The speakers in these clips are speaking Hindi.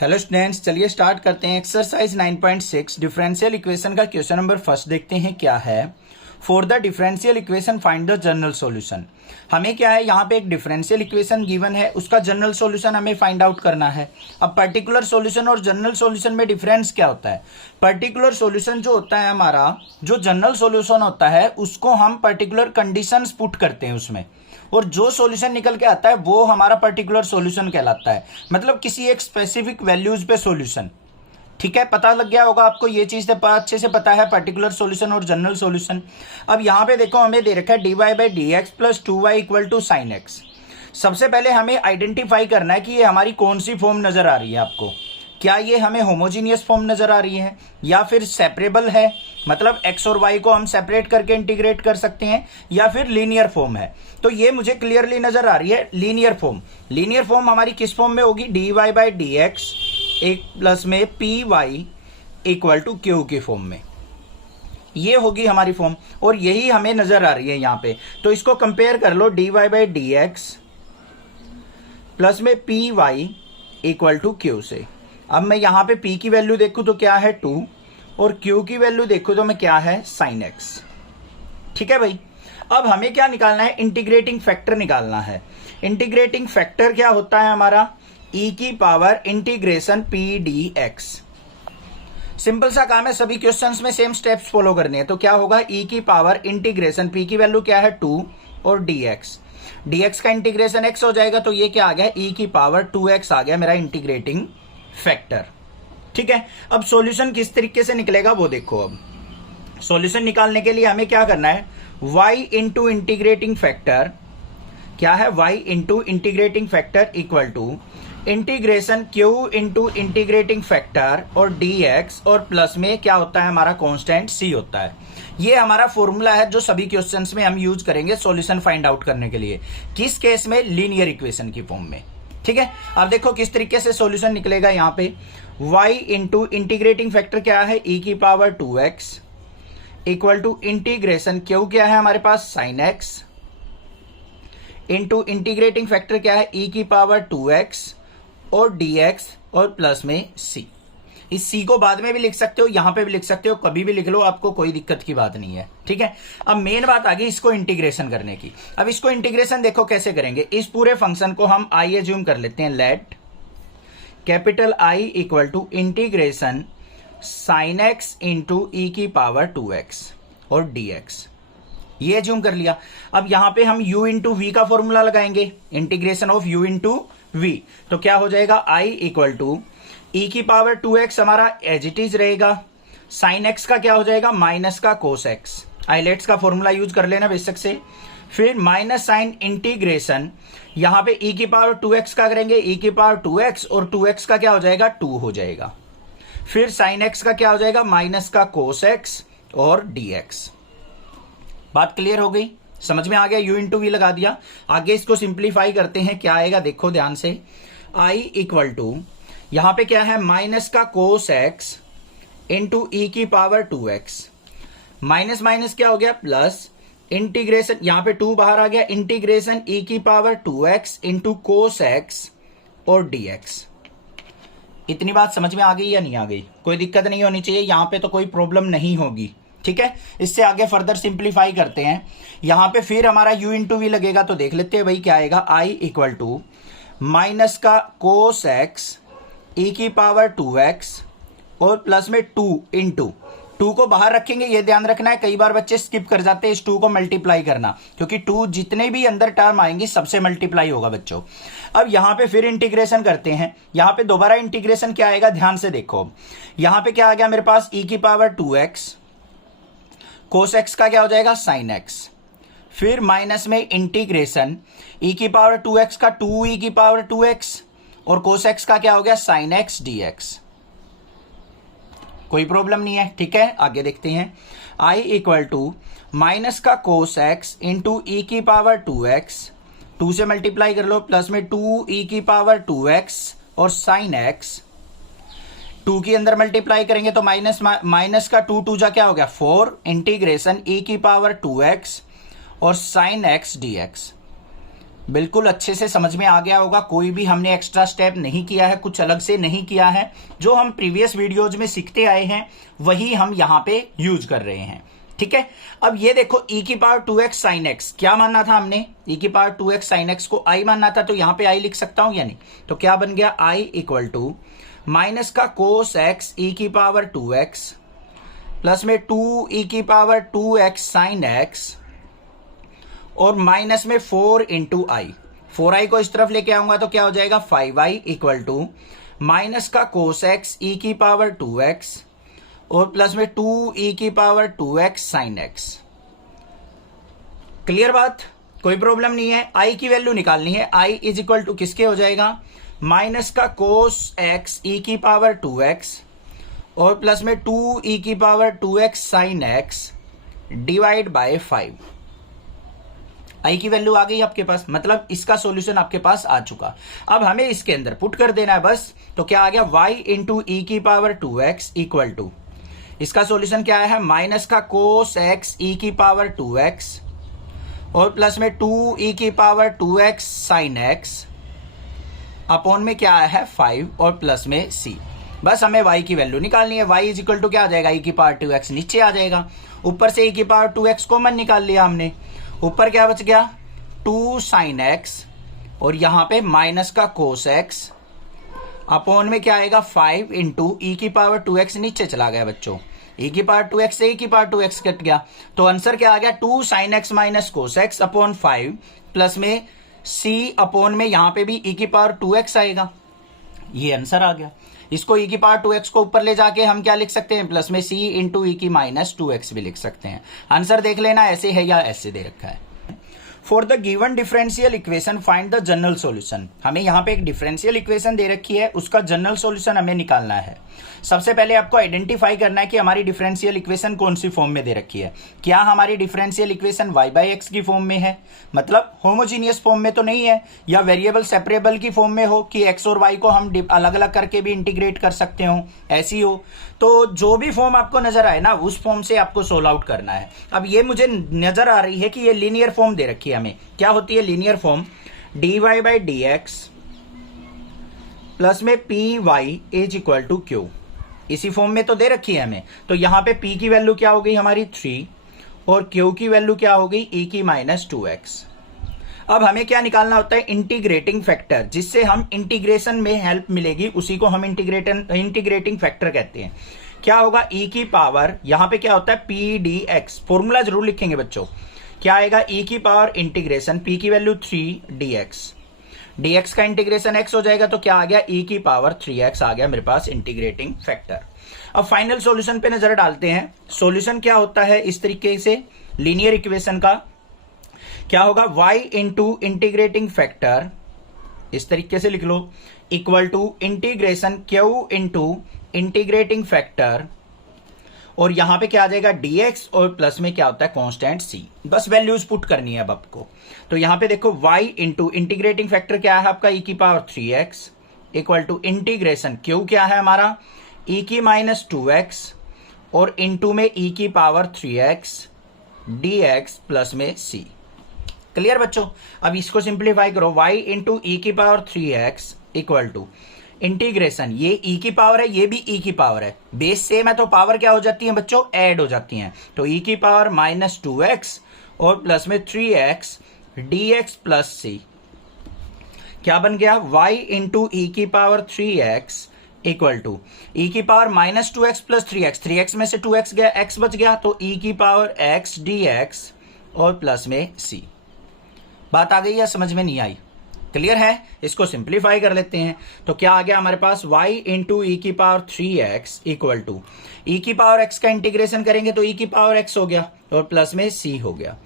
हेलो स्टूडेंट्स, चलिए स्टार्ट करते हैं। एक्सरसाइज 9.6 डिफरेंशियल इक्वेशन का क्वेश्चन नंबर फर्स्ट देखते हैं क्या है। For the differential equation find the general solution. हमें क्या है, यहाँ पे एक डिफरेंशियल इक्वेशन गिवन है, उसका जनरल सॉल्यूशन हमें फाइंड आउट करना है। अब पर्टिकुलर सॉल्यूशन और जनरल सॉल्यूशन में डिफरेंस क्या होता है? पर्टिकुलर सॉल्यूशन जो होता है हमारा, जो जनरल सॉल्यूशन होता है उसको हम पर्टिकुलर कंडीशंस पुट करते हैं उसमें, और जो सॉल्यूशन निकल के आता है वो हमारा पर्टिकुलर सॉल्यूशन कहलाता है। मतलब किसी एक स्पेसिफिक वैल्यूज पे सॉल्यूशन। ठीक है, पता लग गया होगा आपको, ये चीज अच्छे से पता है, पर्टिकुलर सॉल्यूशन और जनरल सॉल्यूशन। अब यहाँ पे देखो, हमें दे रखा है dy/dx + 2y = sin x। सबसे पहले हमें आइडेंटिफाई करना है कि ये हमारी कौन सी फॉर्म नजर आ रही है आपको। क्या ये हमें होमोजीनियस फॉर्म नजर आ रही है, या फिर सेपरेबल है, मतलब x और y को हम सेपरेट करके इंटीग्रेट कर सकते हैं, या फिर लीनियर फॉर्म है। तो ये मुझे क्लियरली नजर आ रही है लीनियर फॉर्म। लीनियर फॉर्म हमारी किस फॉर्म में होगी? dy/dx एक प्लस में py = q की फॉर्म में, ये होगी हमारी फॉर्म, और यही हमें नजर आ रही है यहाँ पे। तो इसको कंपेयर कर लो, dy/dx प्लस में py = q से। अब मैं यहाँ पे p की वैल्यू देखूं तो क्या है 2, और q की वैल्यू देखूं तो मैं क्या है sin x। ठीक है भाई, अब हमें क्या निकालना है? इंटीग्रेटिंग फैक्टर निकालना है। इंटीग्रेटिंग फैक्टर क्या होता है हमारा? e∫ p/dx। सिंपल सा काम है, सभी क्वेश्चंस में सेम स्टेप्स फॉलो करने हैं। तो क्या होगा? e∫ p की वैल्यू क्या है 2 और dx का इंटीग्रेशन x हो जाएगा, तो ये क्या आ गया? e⁻2x आ गया मेरा इंटीग्रेटिंग फैक्टर। ठीक है, अब सॉल्यूशन किस तरीके से निकलेगा वो देखो। अब सॉल्यूशन निकालने के लिए हमें क्या करना है? y इंटू इंटीग्रेटिंग फैक्टर क्या है? y into integrating factor equal to integration q into integrating factor और dx, और प्लस में क्या होता है हमारा? कांस्टेंट c होता है। ये हमारा फॉर्मूला है जो सभी क्वेश्चंस में हम यूज करेंगे सॉल्यूशन फाइंड आउट करने के लिए। किस केस में? लीनियर इक्वेशन की फॉर्म में। ठीक है, अब देखो किस तरीके से सॉल्यूशन निकलेगा। यहाँ पे y इंटू इंटीग्रेटिंग फैक्टर क्या है? e⁻2x equal to integration q क्या है हमारे पास? sin x into integrating factor क्या है? e⁻2x और dx, और प्लस में c। इस c को बाद में भी लिख सकते हो, यहां पे भी लिख सकते हो, कभी भी लिख लो, आपको कोई दिक्कत की बात नहीं है। ठीक है, अब मेन बात आ गई इसको इंटीग्रेशन करने की। अब इसको इंटीग्रेशन देखो कैसे करेंगे। इस पूरे फंक्शन को हम I एज्यूम कर लेते हैं। Let capital I equal to integration sin x into e⁻2x और dx, ये एज्यूम कर लिया। अब यहां पे हम u इंटू वी का फॉर्मूला लगाएंगे, integration of u into V. तो क्या हो जाएगा? I इक्वल टू e⁻2x हमारा एज इट इज रहेगा, sin x का क्या हो जाएगा? माइनस का cos x। आइलेट्स का फॉर्मूला यूज कर लेना बेशक से। फिर माइनस साइन इंटीग्रेशन, यहां पे e⁻2x का करेंगे, e⁻2x और 2x का क्या हो जाएगा? 2 हो जाएगा। फिर sin x का क्या हो जाएगा? माइनस का cos x और dx। बात क्लियर हो गई, समझ में आ गया? u इंटू वी लगा दिया। आगे इसको सिंप्लीफाई करते हैं, क्या आएगा देखो ध्यान से। I इक्वल टू यहां पे क्या है? माइनस का cos x into e⁻2x, minus minus क्या हो गया? प्लस इंटीग्रेशन, यहां पे 2 बाहर आ गया, integration e⁻2x into cos x और dx। इतनी बात समझ में आ गई या नहीं आ गई? कोई दिक्कत नहीं होनी चाहिए, यहां पे तो कोई प्रॉब्लम नहीं होगी। ठीक है, इससे आगे फर्दर सिंप्लीफाई करते हैं। यहां पे फिर हमारा u इंटू वी लगेगा, तो देख लेते हैं भाई क्या आएगा। I इक्वल टू माइनस का cos x e⁻2x और प्लस में 2 इंटू 2 को बाहर रखेंगे, ये ध्यान रखना है। कई बार बच्चे स्किप कर जाते हैं इस 2 को मल्टीप्लाई करना, क्योंकि 2 जितने भी अंदर टर्म आएंगी सबसे मल्टीप्लाई होगा बच्चों। अब यहां पे फिर इंटीग्रेशन करते हैं। यहां पे दोबारा इंटीग्रेशन क्या आएगा? ध्यान से देखो, यहां पे क्या आ गया मेरे पास? e⁻2x, cos x का क्या हो जाएगा? sin x। फिर माइनस में इंटीग्रेशन e⁻2x का 2e⁻2x और cos x का क्या हो गया? sin x dx। कोई प्रॉब्लम नहीं है। ठीक है, आगे देखते हैं। I इक्वल टू माइनस का cos x इंटू e⁻2x, 2 से मल्टीप्लाई कर लो, प्लस में 2e⁻2x और sin x। 2 के अंदर मल्टीप्लाई करेंगे तो माइनस का 2 जा क्या हो गया? 4 इंटीग्रेशन e⁻2x और sin x dx। बिल्कुल अच्छे से समझ में आ गया होगा, कोई भी हमने एक्स्ट्रा स्टेप नहीं किया है, कुछ अलग से नहीं किया है। जो हम प्रीवियस वीडियोज में सीखते आए हैं वही हम यहाँ पे यूज कर रहे हैं, ठीक है। अब ये देखो e की पावर 2x साइन एक्स, क्या मानना था हमने, e की पावर 2x साइन एक्स को i मानना था, तो यहां पे i लिख सकता हूं या नहीं, तो क्या बन गया i इक्वल टू माइनस का कोस एक्स e की पावर 2x प्लस में 2 e की पावर 2x साइन एक्स और माइनस में 4 इंटू आई। 4i को इस तरफ लेके आऊंगा तो क्या हो जाएगा 5i इक्वल टू माइनस का कोस एक्स e की पावर 2x और प्लस में 2 e की power 2x sine x. Clear बात, कोई प्रॉब्लम नहीं है। i की वैल्यू निकालनी है, i इज इक्वल टू किसके हो जाएगा माइनस का कोस x e की पावर 2x और प्लस में 2 e की power 2x sine x divide by 5। i की वैल्यू आ गई आपके पास, मतलब इसका सॉल्यूशन आपके पास आ चुका। अब हमें इसके अंदर पुट कर देना है बस, तो क्या आ गया y इंटू ई की पावर 2x इक्वल टू, इसका सॉल्यूशन क्या है माइनस का कोस x e की पावर 2x और प्लस में 2 e की power 2x sine x upon में क्या है 5 और प्लस में c। बस हमें y की वैल्यू निकालनी है। y इज इक्वल टू क्या आ जाएगा e की पावर 2x नीचे आ जाएगा, ऊपर से e की पावर 2x कॉमन निकाल लिया हमने, ऊपर क्या बच गया 2 साइन x और यहां पे माइनस का कोस x अपॉन में क्या आएगा 5 इंटू ई की पावर 2x नीचे चला गया बच्चों, e की पावर 2x से e की पावर 2x कट गया, तो आंसर क्या आ गया 2 sine x minus cos x upon 5 plus में c अपॉन में यहां पे भी e की पावर 2x आएगा, ये आंसर आ गया। इसको e की पावर 2x को ऊपर ले जाके हम क्या लिख सकते हैं प्लस में c इंटू ई की माइनस 2x भी लिख सकते हैं। आंसर देख लेना ऐसे है या ऐसे दे रखा है। For the given differential equation find the general solution, हमें यहाँ पे एक डिफरेंशियल इक्वेशन दे रखी है, उसका जनरल सॉल्यूशन हमें निकालना है। सबसे पहले आपको आइडेंटिफाई करना है कि हमारी डिफरेंशियल इक्वेशन कौन सी फॉर्म में दे रखी है। क्या हमारी differential equation y by x की फॉर्म में है, मतलब होमोजीनियस फॉर्म में तो नहीं है, या वेरिएबल सेपरेबल की फॉर्म में हो कि x और y को हम अलग अलग करके भी इंटीग्रेट कर सकते हो, ऐसी हो। तो जो भी फॉर्म आपको नजर आए ना उस फॉर्म से आपको सोल्व आउट करना है। अब ये मुझे नजर आ रही है कि ये लीनियर फॉर्म दे रखी है हमें, क्या होती है linear form dy by D x plus में P Y is equal to Q, इसी फॉर्म में तो दे रखी है हमें। तो यहां पे p की वैल्यू क्या हो गई हमारी 3 और q की वैल्यू क्या हो गई e की माइनस 2x। अब हमें क्या निकालना होता है इंटीग्रेटिंग फैक्टर, जिससे हम इंटीग्रेशन में हेल्प मिलेगी, उसी को हम इंटीग्रेटिंग फैक्टर कहते हैं। क्या होगा e की पावर, यहां पे क्या होता है पी डी एक्स, फॉर्मूला जरूर लिखेंगे बच्चों। क्या आएगा e की पावर इंटीग्रेशन p की वैल्यू 3 dx, dx का इंटीग्रेशन x हो जाएगा, तो क्या आ गया e की पावर 3x आ गया मेरे पास इंटीग्रेटिंग फैक्टर। अब फाइनल सॉल्यूशन पे नजर डालते हैं। सॉल्यूशन क्या होता है इस तरीके से लीनियर इक्वेशन का, क्या होगा y इंटू इंटीग्रेटिंग फैक्टर, इस तरीके से लिख लो, equal to integration q into integrating factor और यहां पे क्या आ जाएगा dx और प्लस में क्या होता है कांस्टेंट c। बस वैल्यूज पुट करनी है अब आपको। तो यहां पे देखो y इंटू इंटीग्रेटिंग फैक्टर क्या है आपका e की power 3x equal to integration q क्या है हमारा e की माइनस 2x और इंटू में e की पावर 3x dx प्लस में c। क्लियर बच्चों, अब इसको सिंप्लीफाई करो, y इंटू ई की power 3x equal to integration, ये e की पावर है ये भी e की पावर है, बेस सेम है तो पावर क्या हो जाती है बच्चों ऐड हो जाती हैं। तो e की पावर माइनस 2x और प्लस में 3x dx प्लस c। क्या बन गया y इंटू ई की power 3x equal to E की power minus 2x plus 3x, 3x में से 2x गया x बच गया, तो e की पावर x dx और प्लस में c। बात आ गई या समझ में नहीं आई? क्लियर है? इसको सिंप्लीफाई कर लेते हैं। तो क्या आ गया हमारे पास y इंटू ई की power 3x equal to E की पावर x का इंटीग्रेशन करेंगे तो ई की पावर x हो गया और प्लस में c हो गया।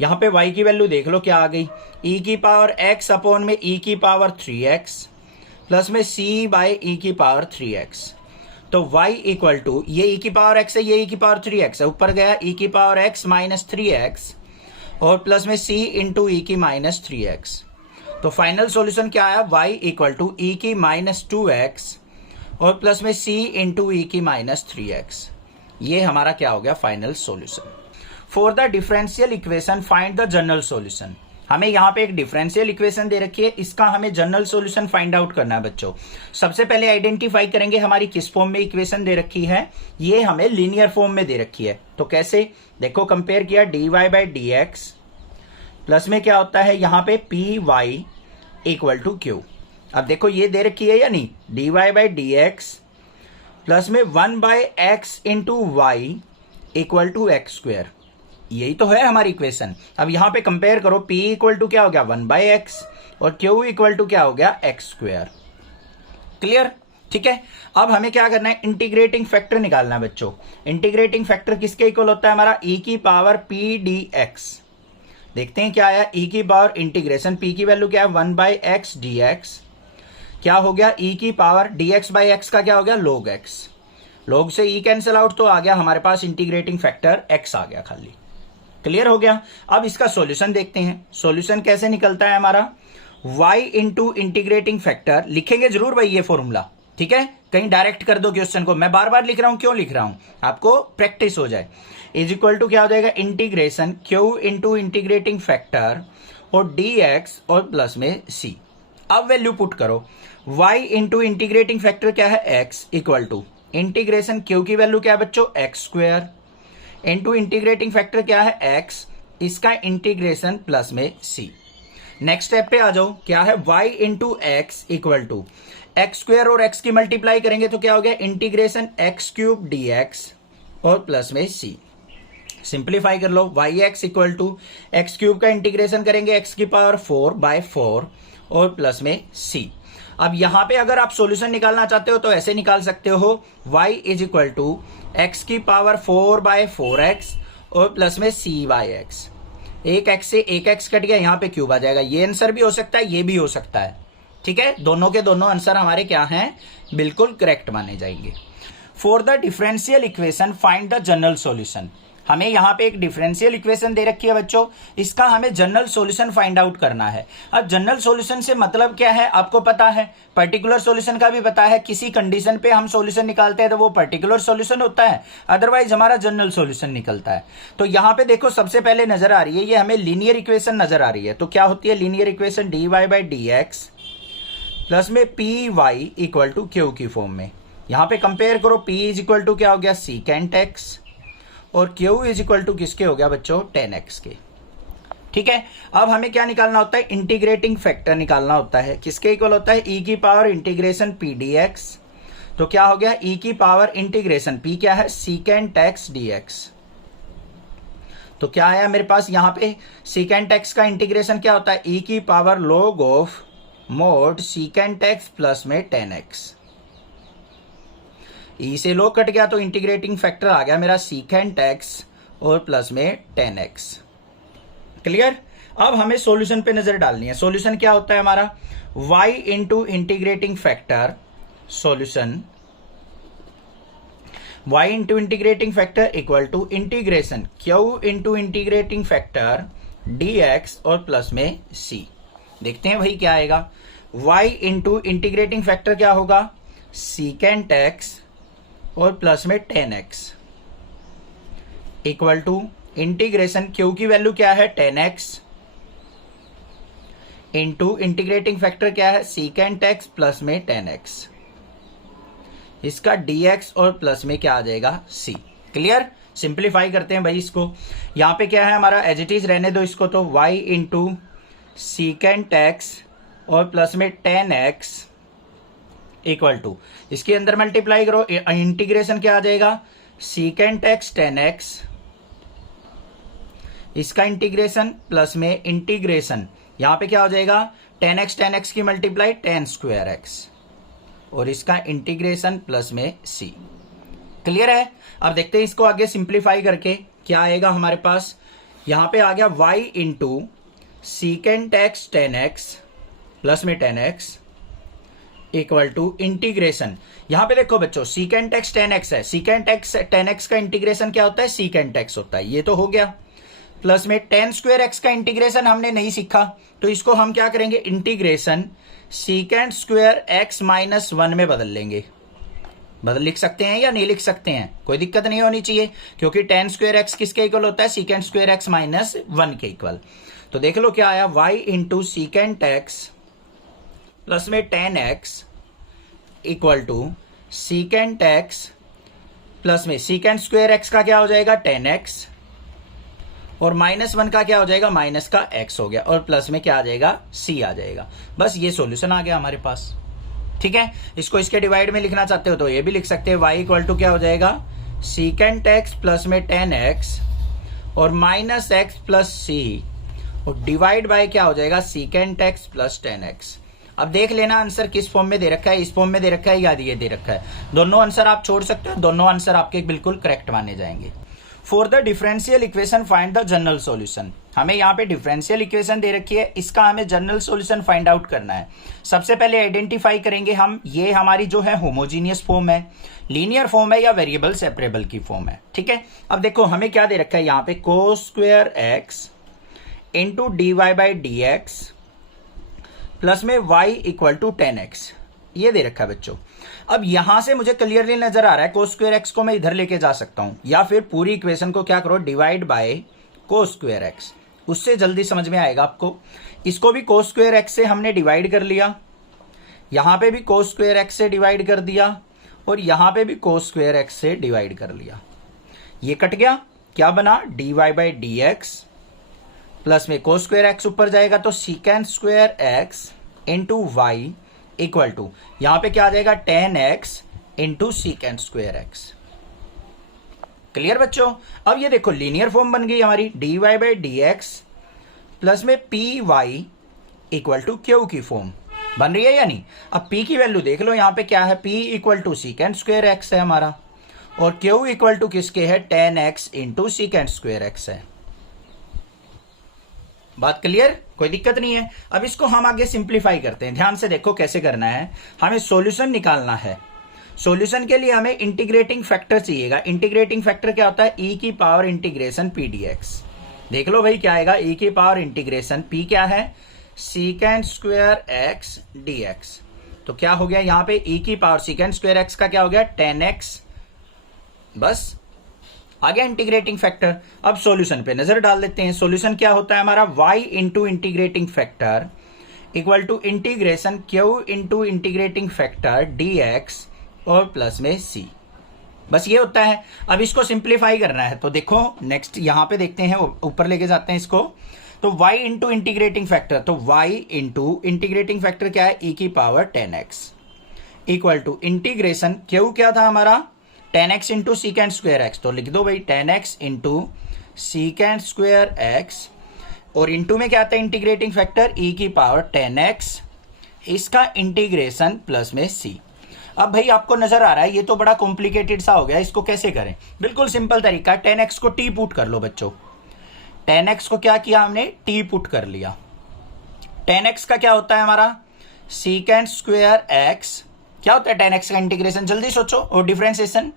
यहां पे y की वैल्यू देख लो क्या आ गई, e की पावर x अपॉन में e की पावर 3x प्लस में c बाय e की पावर 3x। तो y इक्वल टू ये e की पावर x है ये e की पावर 3x है, ऊपर गया e की पावर x माइनस 3x और प्लस में c इंटू ई की माइनस 3x। तो फाइनल सॉल्यूशन क्या आया y इक्वल टू ई की माइनस 2x और प्लस में c इंटू ई की माइनस 3x। ये हमारा क्या हो गया final solution. For the differential equation find the general solution. हमें यहाँ पे एक डिफरेंशियल इक्वेशन दे रखी है, इसका हमें जनरल सॉल्यूशन फाइंड आउट करना है बच्चों। सबसे पहले आइडेंटिफाई करेंगे हमारी किस फॉर्म में इक्वेशन दे रखी है, ये हमें लीनियर फॉर्म में दे रखी है। तो कैसे, देखो कंपेयर किया dy by D x plus में क्या होता है यहाँ पे P Y equal to Q. अब देखो ये दे रखी है या नहीं, dy by D x plus में 1 by x into Y equal to x square, यही तो है हमारी इक्वेशन। अब यहां पे कंपेयर करो, p इक्वल टू क्या हो गया 1 बाई एक्स और q इक्वल टू क्या हो गया एक्स स्क्वेयर। क्लियर, ठीक है। अब हमें क्या करना है, इंटीग्रेटिंग फैक्टर निकालना है बच्चों। इंटीग्रेटिंग फैक्टर किसके इक्वल होता है हमारा, e की पावर p dx। देखते हैं क्या आया, e की पावर इंटीग्रेशन p की वैल्यू क्या है 1 बाई एक्स डी एक्स, क्या हो गया e की पावर dx बाई एक्स का क्या हो गया log x, log से e कैंसिल आउट तो आ गया हमारे पास इंटीग्रेटिंग फैक्टर x आ गया खाली। क्लियर हो गया। अब इसका सॉल्यूशन देखते हैं, सॉल्यूशन कैसे निकलता है हमारा, y इंटू इंटीग्रेटिंग फैक्टर, लिखेंगे जरूर भाई ये फॉर्मूला, ठीक है, कहीं डायरेक्ट कर दो क्वेश्चन को, मैं बार बार लिख रहा हूं, क्यों लिख रहा हूं, आपको प्रैक्टिस हो जाए। इज इक्वल टू क्या हो जाएगा, integration q into integrating factor और dx और प्लस में c। अब वैल्यू पुट करो, y इंटू इंटीग्रेटिंग फैक्टर क्या है x equal to integration q की वैल्यू क्या है बच्चों X square into integrating factor क्या है x, इसका इंटीग्रेशन प्लस में c। नेक्स्ट स्टेप पे आ जाओ, क्या है y into X equal to x square और x की मल्टीप्लाई करेंगे तो क्या हो गया इंटीग्रेशन एक्स क्यूब dx और प्लस में c। सिंप्लीफाई कर लो, Y x equal to X cube का इंटीग्रेशन करेंगे x की पावर 4 बाय 4 और प्लस में c। अब यहां पे अगर आप सॉल्यूशन निकालना चाहते हो तो ऐसे निकाल सकते हो, y is equal to X की पावर 4 बाय 4x और प्लस में c बाय एक्स। एक x से एक x कट गया, यहां पे क्यूब आ जाएगा। ये आंसर भी हो सकता है, ये भी हो सकता है, ठीक है, दोनों के दोनों आंसर हमारे क्या हैं, बिल्कुल करेक्ट माने जाएंगे। For the differential equation find the general solution, हमें यहां पे एक डिफरेंशियल इक्वेशन दे रखी है बच्चों, इसका हमें जनरल सॉल्यूशन फाइंड आउट करना है। अब जनरल सॉल्यूशन से मतलब क्या है आपको पता है, पर्टिकुलर सॉल्यूशन का भी पता है, किसी कंडीशन पे हम सॉल्यूशन निकालते हैं तो वो पर्टिकुलर सॉल्यूशन होता है, अदरवाइज हमारा जनरल सॉल्यूशन निकलता है। तो यहां पे देखो सबसे पहले नजर आ रही है, ये हमें लीनियर इक्वेशन नजर आ रही है। तो क्या होती है linear equation, dy by D x plus में P Y equal to Q की फॉर्म में। यहां पे कंपेयर करो, p इज इक्वल टू क्या हो गया सीकेंट एक्स और q इज इक्वल टू किसके हो गया बच्चों 10x के, ठीक है। अब हमें क्या निकालना होता है, इंटीग्रेटिंग फैक्टर निकालना होता है, किसके इक्वल होता है e की पावर इंटीग्रेशन p dx। तो क्या हो गया e की पावर इंटीग्रेशन p क्या है सीकेंट x dx। तो क्या आया मेरे पास यहां पे, सीकेंट x का इंटीग्रेशन क्या होता है e की power log of mode secant x plus में 10x। ई से लो कट गया तो इंटीग्रेटिंग फैक्टर आ गया मेरा सीकेंट एक्स और प्लस में 10x। क्लियर। अब हमें सॉल्यूशन पे नजर डालनी है। सॉल्यूशन क्या होता है हमारा, y into integrating factor, solution y into integrating factor equal to integration q into integrating factor dx और प्लस में c। देखते हैं भाई क्या आएगा, y इंटू इंटीग्रेटिंग फैक्टर क्या होगा सीकेंट एक्स और प्लस में 10x equal to integration q की वैल्यू क्या है 10x इंटू इंटीग्रेटिंग फैक्टर क्या है सीकेंट x प्लस में 10x, इसका dx और प्लस में क्या आ जाएगा c। क्लियर। सिंप्लीफाई करते हैं भाई इसको, यहां पे क्या है हमारा एज इट इज रहने दो इसको, तो y इंटू सीकेंट x और प्लस में 10x इक्वल टू, इसके अंदर मल्टीप्लाई करो, इंटीग्रेशन क्या आ जाएगा सीकेंट एक्स 10x, इसका इंटीग्रेशन प्लस में इंटीग्रेशन यहां पे क्या हो जाएगा 10x की मल्टीप्लाई 10 स्क्वायर x और इसका इंटीग्रेशन प्लस में c। क्लियर है। अब देखते हैं इसको आगे सिंप्लीफाई करके क्या आएगा हमारे पास, यहां पे आ गया y into secant x 10x plus में 10x इक्वल टू इंटीग्रेशन, यहां पे देखो बच्चों सीकेंट एक्स 10x है, सीकेंट एक्स 10x का इंटीग्रेशन क्या होता है सीकेंट एक्स होता है, ये तो हो गया, प्लस में 10 स्क्वायर एक्स का इंटीग्रेशन हमने नहीं सीखा तो इसको हम क्या करेंगे integration secant square x minus 1 में बदल लेंगे। बदल लिख सकते हैं या नहीं लिख सकते हैं, कोई दिक्कत नहीं होनी चाहिए क्योंकि 10 स्क्वायर एक्स किसके इक्वल होता है सीकेंट स्क्वायर एक्स माइनस 1 के इक्वल। तो देख लो क्या आया, y into secant X plus में 10x equal to secant X plus में सीकेंट स्क्वायर एक्स का क्या हो जाएगा 10x और -1 का क्या हो जाएगा माइनस का x हो गया और प्लस में क्या आ जाएगा c आ जाएगा। बस ये सॉल्यूशन आ गया हमारे पास। ठीक है, इसको इसके डिवाइड में लिखना चाहते हो तो ये भी लिख सकते हैं, y इक्वल टू क्या हो जाएगा सीकेंट एक्स प्लस में 10x और -x प्लस c और डिवाइड बाय क्या हो जाएगा सीकेंट एक्स प्लस 10x। अब देख लेना आंसर किस फॉर्म में दे रखा है, इस फॉर्म में दे रखा है या ये दे रखा है। दोनों आंसर आप छोड़ सकते हो, दोनों आंसर आपके बिल्कुल करेक्ट माने जाएंगे। For the differential equation find the general solution. हमें यहाँ पे डिफरेंशियल इक्वेशन दे रखी है, इसका हमें जनरल सॉल्यूशन फाइंड आउट करना है। सबसे पहले आइडेंटिफाई करेंगे हम, ये हमारी जो है होमोजीनियस फॉर्म है, लीनियर फॉर्म है या वेरिएबल सेपरेबल की फॉर्म है। ठीक है, अब देखो हमें क्या दे रखा है यहाँ पे cos square X into D Y by D x plus में y इक्वल टू 10x, ये दे रखा है बच्चों। अब यहां से मुझे क्लियरली नजर आ रहा है कोस स्क्वायर एक्स को मैं इधर लेके जा सकता हूं या फिर पूरी इक्वेशन को क्या करो divide by cos square x, उससे जल्दी समझ में आएगा आपको। इसको भी कोस स्क्वायर एक्स से हमने डिवाइड कर लिया, यहां पे भी कोस स्क्वायर एक्स से डिवाइड कर दिया और यहां पे भी कोस स्क्वायर एक्स से डिवाइड कर लिया। ये कट गया, क्या बना D Y by D x plus में कोस स्क्वायर एक्स ऊपर जाएगा तो secant square X into Y equal to यहां पे क्या आ जाएगा 10x into secant square X. Clear बच्चों। अब ये देखो लीनियर फॉर्म बन गई हमारी, D Y by D x plus में P Y equal to Q की फॉर्म बन रही है या नहीं। अब p की वैल्यू देख लो, यहाँ पे क्या है p equal to secant square X है हमारा और q इक्वल टू किसके है 10x into secant square X है। बात क्लियर, कोई दिक्कत नहीं है। अब इसको हम आगे सिंप्लीफाई करते हैं, ध्यान से देखो कैसे करना है। हमें सॉल्यूशन निकालना है, सॉल्यूशन के लिए हमें इंटीग्रेटिंग फैक्टर चाहिएगा। इंटीग्रेटिंग फैक्टर क्या होता है e की पावर इंटीग्रेशन p dx। देख लो भाई क्या आएगा e की पावर इंटीग्रेशन p क्या है सीकेंट स्क्वायर x dx। तो क्या हो गया यहाँ पे e की पावर सीकेंट स्क्वायर x का क्या हो गया 10x, बस आ गया इंटीग्रेटिंग फैक्टर। अब सॉल्यूशन पे नजर डाल देते हैं। सॉल्यूशन क्या होता है हमारा y into integrating factor equal to integration q into integrating factor dx और प्लस में c, बस ये होता है। अब इसको सिंप्लीफाई करना है तो देखो नेक्स्ट यहां पे देखते हैं, ऊपर लेके जाते हैं इसको। तो y इंटू इंटीग्रेटिंग फैक्टर, तो y इंटू इंटीग्रेटिंग फैक्टर क्या है e की power 10x equal to integration q क्या था हमारा 10x into secant square x. तो लिख दो भाई 10x into secant square x और इंटू में क्या आता है इंटीग्रेटिंग फैक्टर e की पावर 10x, इसका इंटीग्रेशन प्लस में c। अब भाई आपको नजर आ रहा है ये तो बड़ा कॉम्प्लिकेटेड सा हो गया, इसको कैसे करें। बिल्कुल सिंपल तरीका, 10x को t पुट कर लो बच्चों। 10x को क्या किया हमने t पुट कर लिया। 10x का क्या होता है हमारा सीकेंट स्क्वायर एक्स, क्या होता है 10x का इंटीग्रेशन जल्दी सोचो और डिफरेंशिएशन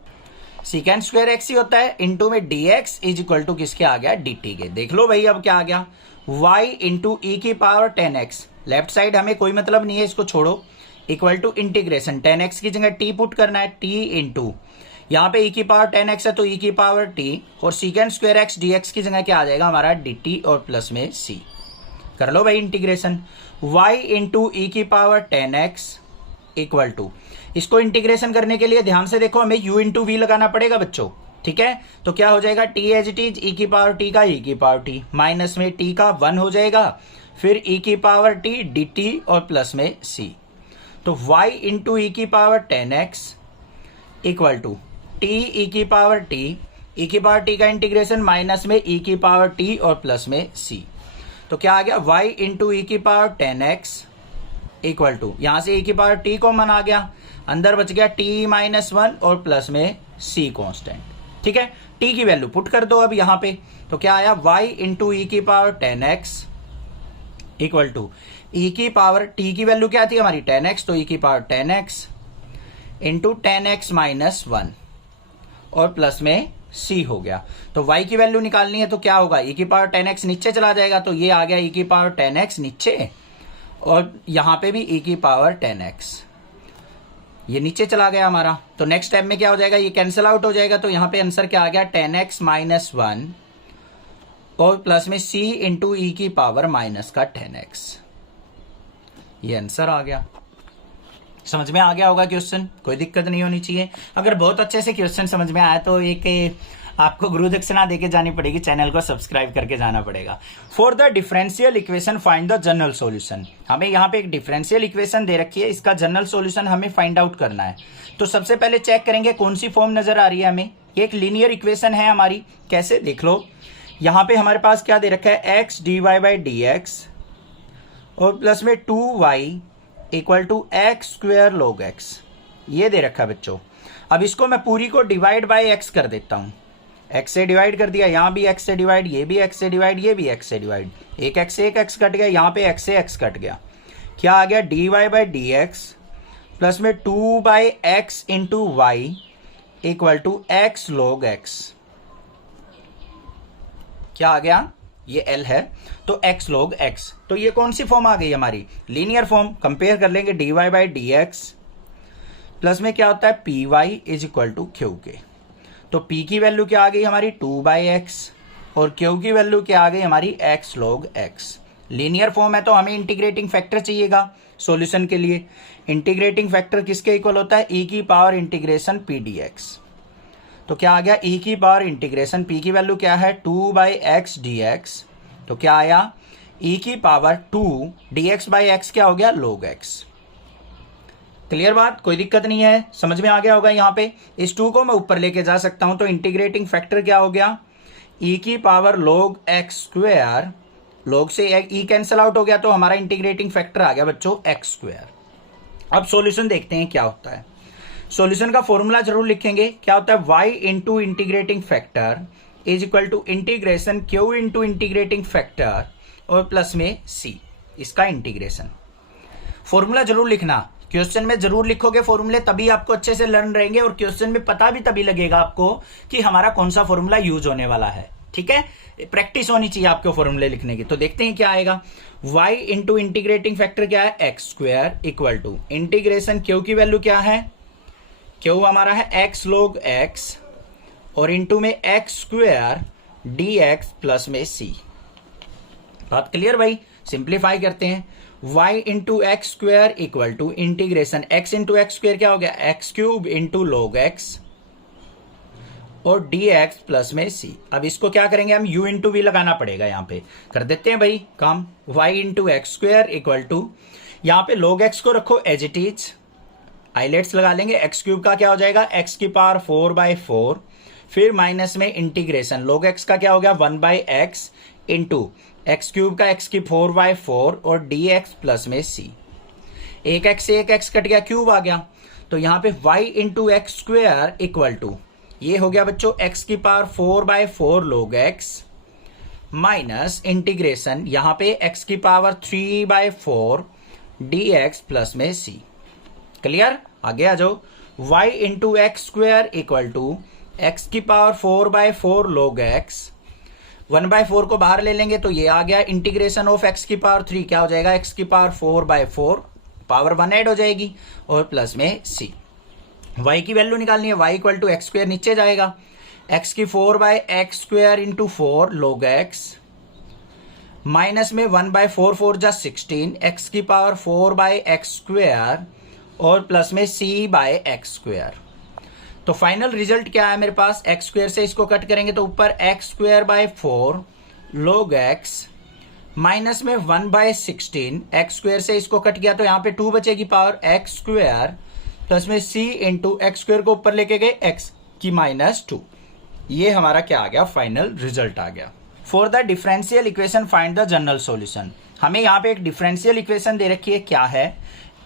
सीकेंट स्क्वायर एक्स ही होता है इंटू में dx इज इक्वल टू किसके आ गया dt के। देख लो भाई अब क्या आ गया y इंटू e की पावर 10x, लेफ्ट साइड हमें कोई मतलब नहीं है इसको छोड़ो, इक्वल टू इंटीग्रेशन 10x की जगह t पुट करना है t इंटू यहाँ पे e की पावर 10x है तो e की पावर t और सीकेंट स्क्वायर एक्स dx की जगह क्या आ जाएगा हमारा dt और प्लस में c। कर लो भाई इंटीग्रेशन y इंटू e की पावर 10x इक्वल टू, इसको इंटीग्रेशन करने के लिए ध्यान से देखो हमें u इंटू वी लगाना पड़ेगा बच्चों। ठीक है, तो क्या हो जाएगा t as it is e की पावर t का e की पावर t माइनस में t का 1 हो जाएगा, फिर e की पावर t dt और प्लस में c। तो y इंटू e की power 10x equal to t e की पावर t का इंटीग्रेशन माइनस में e की पावर t और प्लस में c। तो क्या आ गया y इंटू e की पावर 10x इक्वल टू यहां से e की पावर t कॉमन आ गया, अंदर बच गया t माइनस 1 और प्लस में c कांस्टेंट। ठीक है, t की वैल्यू पुट कर दो अब यहां पे, तो क्या आया y इंटू e की power 10x equal to e की पावर t की वैल्यू क्या थी हमारी 10x, तो e की power 10x into 10x minus 1 और प्लस में c हो गया। तो y की वैल्यू निकालनी है तो क्या होगा e की पावर 10x नीचे चला जाएगा, तो ये आ गया e की पावर 10x नीचे और यहां पे भी e की पावर 10x ये नीचे चला गया हमारा। तो नेक्स्ट स्टेप में क्या हो जाएगा ये कैंसिल आउट हो जाएगा, तो यहां पे आंसर क्या आ गया 10x माइनस 1 और प्लस में c इंटू ई की पावर माइनस का 10x। ये आंसर आ गया। समझ में आ गया होगा क्वेश्चन, कोई दिक्कत नहीं होनी चाहिए। अगर बहुत अच्छे से क्वेश्चन समझ में आया तो एक आपको गुरु दक्षिणा देके जानी पड़ेगी, चैनल को सब्सक्राइब करके जाना पड़ेगा। For the differential equation find the general solution. हमें यहाँ पे एक डिफरेंशियल इक्वेशन दे रखी है, इसका जनरल सॉल्यूशन हमें फाइंड आउट करना है। तो सबसे पहले चेक करेंगे कौन सी फॉर्म नजर आ रही है हमें। ये एक लीनियर इक्वेशन है हमारी। कैसे, देख लो, यहाँ पे हमारे पास क्या दे रखा है, x d Y by D x और प्लस में 2y equal to x square log x, ये दे रखा है बच्चों। अब इसको मैं पूरी को डिवाइड बाय एक्स कर देता हूं। एक्स से डिवाइड कर दिया, यहां भी एक्स से डिवाइड, ये भी एक्स से डिवाइड, ये भी एक्स से डिवाइड, एक एक्स से एक एक्स कट गया, यहां पे एक्स से एक्स कट गया। क्या आ गया, d Y by D x plus में 2 by x into Y equal to x log x. क्या आ गया, ये L है तो x log x। तो ये कौन सी फॉर्म आ गई हमारी, लीनियर फॉर्म। कंपेयर कर लेंगे dy by D x plus में क्या होता है p Y is equal to Q के। तो p की वैल्यू क्या आ गई हमारी 2 बाई एक्स और q की वैल्यू क्या आ गई हमारी x log x। Linear form है तो हमें इंटीग्रेटिंग फैक्टर चाहिएगा सॉल्यूशन के लिए। इंटीग्रेटिंग फैक्टर किसके इक्वल होता है, e की पावर इंटीग्रेशन p dx। तो क्या आ गया, e की पावर इंटीग्रेशन p की वैल्यू क्या है 2 बाई एक्स डी एक्स। तो क्या आया, e की पावर 2 dx बाई एक्स क्या हो गया log x। क्लियर बात, कोई दिक्कत नहीं है, समझ में आ गया होगा। यहाँ पे इस 2 को मैं ऊपर लेके जा सकता हूं तो इंटीग्रेटिंग फैक्टर क्या हो गया, e की power log x square. log से e कैंसिल आउट हो गया तो हमारा इंटीग्रेटिंग फैक्टर आ गया बच्चों x स्क्वायर। अब सॉल्यूशन देखते हैं क्या होता है। सॉल्यूशन का फॉर्मूला जरूर लिखेंगे। क्या होता है, y into integrating factor is equal to integration q into integrating factor और प्लस में c, इसका इंटीग्रेशन। फॉर्मूला जरूर लिखना, क्वेश्चन में जरूर लिखोगे फॉर्मूले, तभी आपको अच्छे से लर्न रहेंगे और क्वेश्चन में पता भी तभी लगेगा आपको कि हमारा कौन सा फॉर्मूला यूज होने वाला है। ठीक है, प्रैक्टिस होनी चाहिए आपको फॉर्मूले लिखने की। तो देखते हैं क्या आएगा, y इंटू इंटीग्रेटिंग फैक्टर क्या है x square equal to integration q की वैल्यू क्या है, q हमारा है x log x और इंटू में x स्क्वायर dx प्लस में c। बात क्लियर भाई, सिंप्लीफाई करते हैं। y into x square equal to integration x into x square क्या हो गया x cube into log x और dx प्लस में c। अब इसको क्या करेंगे हम, u इंटू वी लगाना पड़ेगा, यहाँ पे कर देते हैं भाई काम। y into x square equal to, यहाँ पे log x को रखो एज इट इज, आइलेट्स लगा लेंगे, एक्स क्यूब का क्या हो जाएगा x की पावर 4 बाई 4, फिर माइनस में इंटीग्रेशन log x का क्या हो गया 1 by x into x cube का x की 4 बाई 4 और dx प्लस में c। एक x से एक x कट गया, क्यूब आ गया। तो यहाँ पे y into x square equal to, ये हो गया बच्चों x की power 4 by 4 log x minus integration यहाँ पे x की पावर 3 बाई 4 dx प्लस में c। क्लियर, आगे आ जाओ। y into x square equal to X की power 4 by 4 log x, 1 by 4 को बाहर ले लेंगे तो ये आ गया इंटीग्रेशन ऑफ x की पावर 3 क्या हो जाएगा x की पावर 4 बाई 4, पावर 1 ऐड हो जाएगी और प्लस में c। y की वैल्यू निकालनी है, y equal to x square नीचे जाएगा, x की 4 by x square into 4 log x minus में 1 बाई 4 4 जा 16 x की पावर 4 बाई एक्स स्क्वायर और प्लस में c बाय एक्स स्क्वायर। तो फाइनल रिजल्ट क्या है मेरे पास, एक्स स्क्वायर से इसको कट करेंगे तो ऊपर x square by 4 log x minus में 1 बाय 16, एक्स स्क्वायर से इसको कट गया तो यहाँ पे 2 बचेगी पावर एक्स स्क्वायर प्लस में c इंटू एक्स स्क्वायर को ऊपर लेके गए x की माइनस 2। ये हमारा क्या आ गया, फाइनल रिजल्ट आ गया। For the differential equation find the general solution. हमें यहाँ पे एक डिफरेंशियल इक्वेशन दे रखी है, क्या है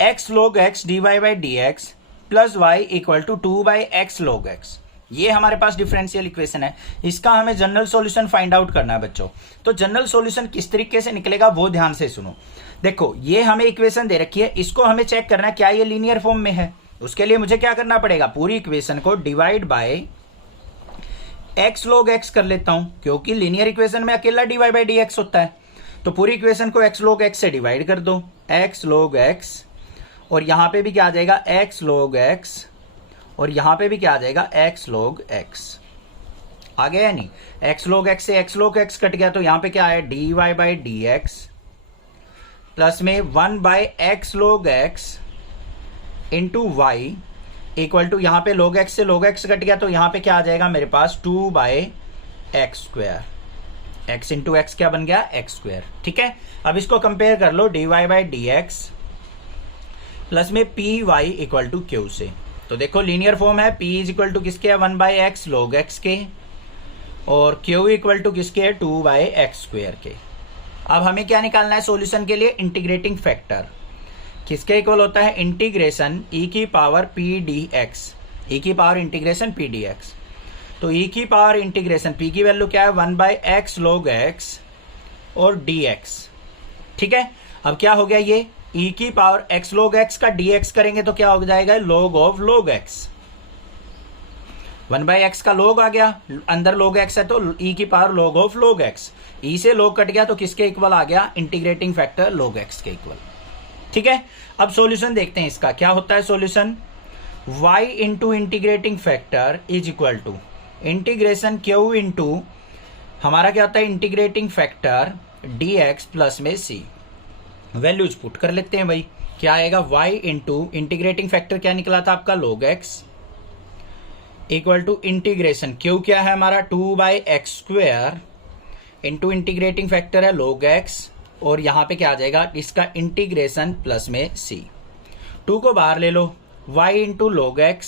x log x dy by D x plus y equal to 2 by x log x। ये हमारे पास डिफरेंशियल इक्वेशन है, इसका हमें जनरल सॉल्यूशन फाइंड आउट करना है बच्चों। तो जनरल सॉल्यूशन किस तरीके से निकलेगा वो ध्यान से सुनो। देखो ये हमें इक्वेशन दे रखी है, इसको हमें चेक करना है क्या ये लीनियर फॉर्म में है। उसके लिए मुझे क्या करना पड़ेगा, पूरी इक्वेशन को divide by x log x कर लेता हूं, क्योंकि लीनियर इक्वेशन में अकेला dy बाई डी एक्स होता है। तो पूरी इक्वेशन को x log x से डिवाइड कर दो, x log x और यहां पे भी क्या आ जाएगा x log x और यहां पे भी क्या आ जाएगा x log x। आ गया या नहीं? एक्स log x से एक्स log x कट गया, तो यहां पे क्या है, dy by D x plus में 1 by x log x into Y equal to, यहां पे log x से log x कट गया, तो यहां पे क्या आ जाएगा मेरे पास 2 by x square, x into x क्या बन गया, एक्स स्क्वायर। ठीक है, अब इसको कंपेयर कर लो dy by D x plus में P Y equal to Q से। तो देखो लीनियर फॉर्म है, p इज इक्वल टू किसके है, 1 बाई एक्स log x के, और q इक्वल टू किसके है, 2 बाई एक्स स्क्वायर के। अब हमें क्या निकालना है सॉल्यूशन के लिए, इंटीग्रेटिंग फैक्टर किसके इक्वल होता है, इंटीग्रेशन e की पावर p dx, e की पावर इंटीग्रेशन p dx। तो e की पावर इंटीग्रेशन p की वैल्यू क्या है, 1 बाई एक्स log x और dx। ठीक है, अब क्या हो गया, ये e की पावर x log x का dx करेंगे तो क्या हो जाएगा, log of log x। 1 by x का log आ गया, अंदर log x है तो e की power log of log x, e से log कट गया तो किसके इक्वल आ गया, इंटीग्रेटिंग फैक्टर log x के इक्वल। ठीक है, अब सॉल्यूशन देखते हैं इसका क्या होता है solution, y into integrating factor is equal to integration q into हमारा क्या होता है, इंटीग्रेटिंग फैक्टर dx प्लस में c। वैल्यूज पुट कर लेते हैं भाई, क्या आएगा, y इंटू इंटीग्रेटिंग फैक्टर क्या निकला था आपका, log x equal to integration q क्या है हमारा, 2 by x square into integrating factor है log x, और यहां पे क्या आ जाएगा, इसका इंटीग्रेशन प्लस में c। 2 को बाहर ले लो, y इंटू log x,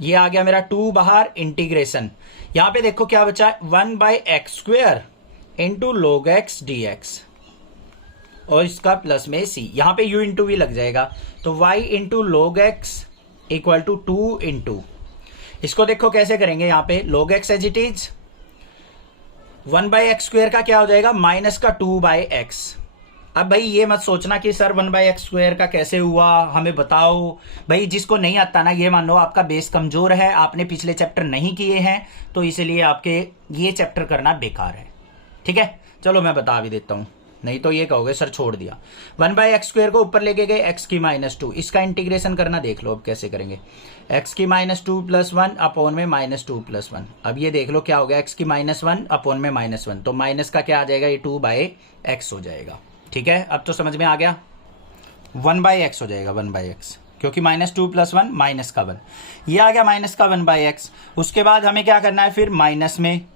ये आ गया मेरा 2 बाहर, इंटीग्रेशन यहां पे देखो क्या बचा, 1 by x square into log x dx, और इसका प्लस में c, यहां पे u इंटू भी लग जाएगा, तो y into log x equal to 2 into, इसको देखो कैसे करेंगे, यहां पे log x as it is 1 by x square का क्या हो जाएगा, माइनस का 2 बाई एक्स। अब भाई ये मत सोचना कि सर 1 बाई एक्स स्क्वायर का कैसे हुआ, हमें बताओ। भाई जिसको नहीं आता ना, ये मान लो आपका बेस कमजोर है, आपने पिछले चैप्टर नहीं किए हैं, तो इसलिए आपके ये चैप्टर करना बेकार है। ठीक है, चलो मैं बता भी देता हूं, नहीं तो ये कहोगे सर छोड़ दिया। 1 बाई एक्स स्क्वायर को ऊपर लेके गए, एक्स की -2, इसका इंटीग्रेशन करना देख लो अब कैसे करेंगे, एक्स की -2 प्लस 1 अपॉन में -2 प्लस 1। अब ये देख लो क्या हो गया, एक्स की -1 अपॉन में -1, तो माइनस का क्या आ जाएगा, ये 2 बाई एक्स हो जाएगा। ठीक है, अब तो समझ में आ गया, 1 बाई एक्स हो जाएगा, 1 बाई एक्स, क्योंकि -2 प्लस 1 माइनस का 1, ये आ गया माइनस का 1 बाई एक्स। उसके बाद हमें क्या करना है, फिर माइनस में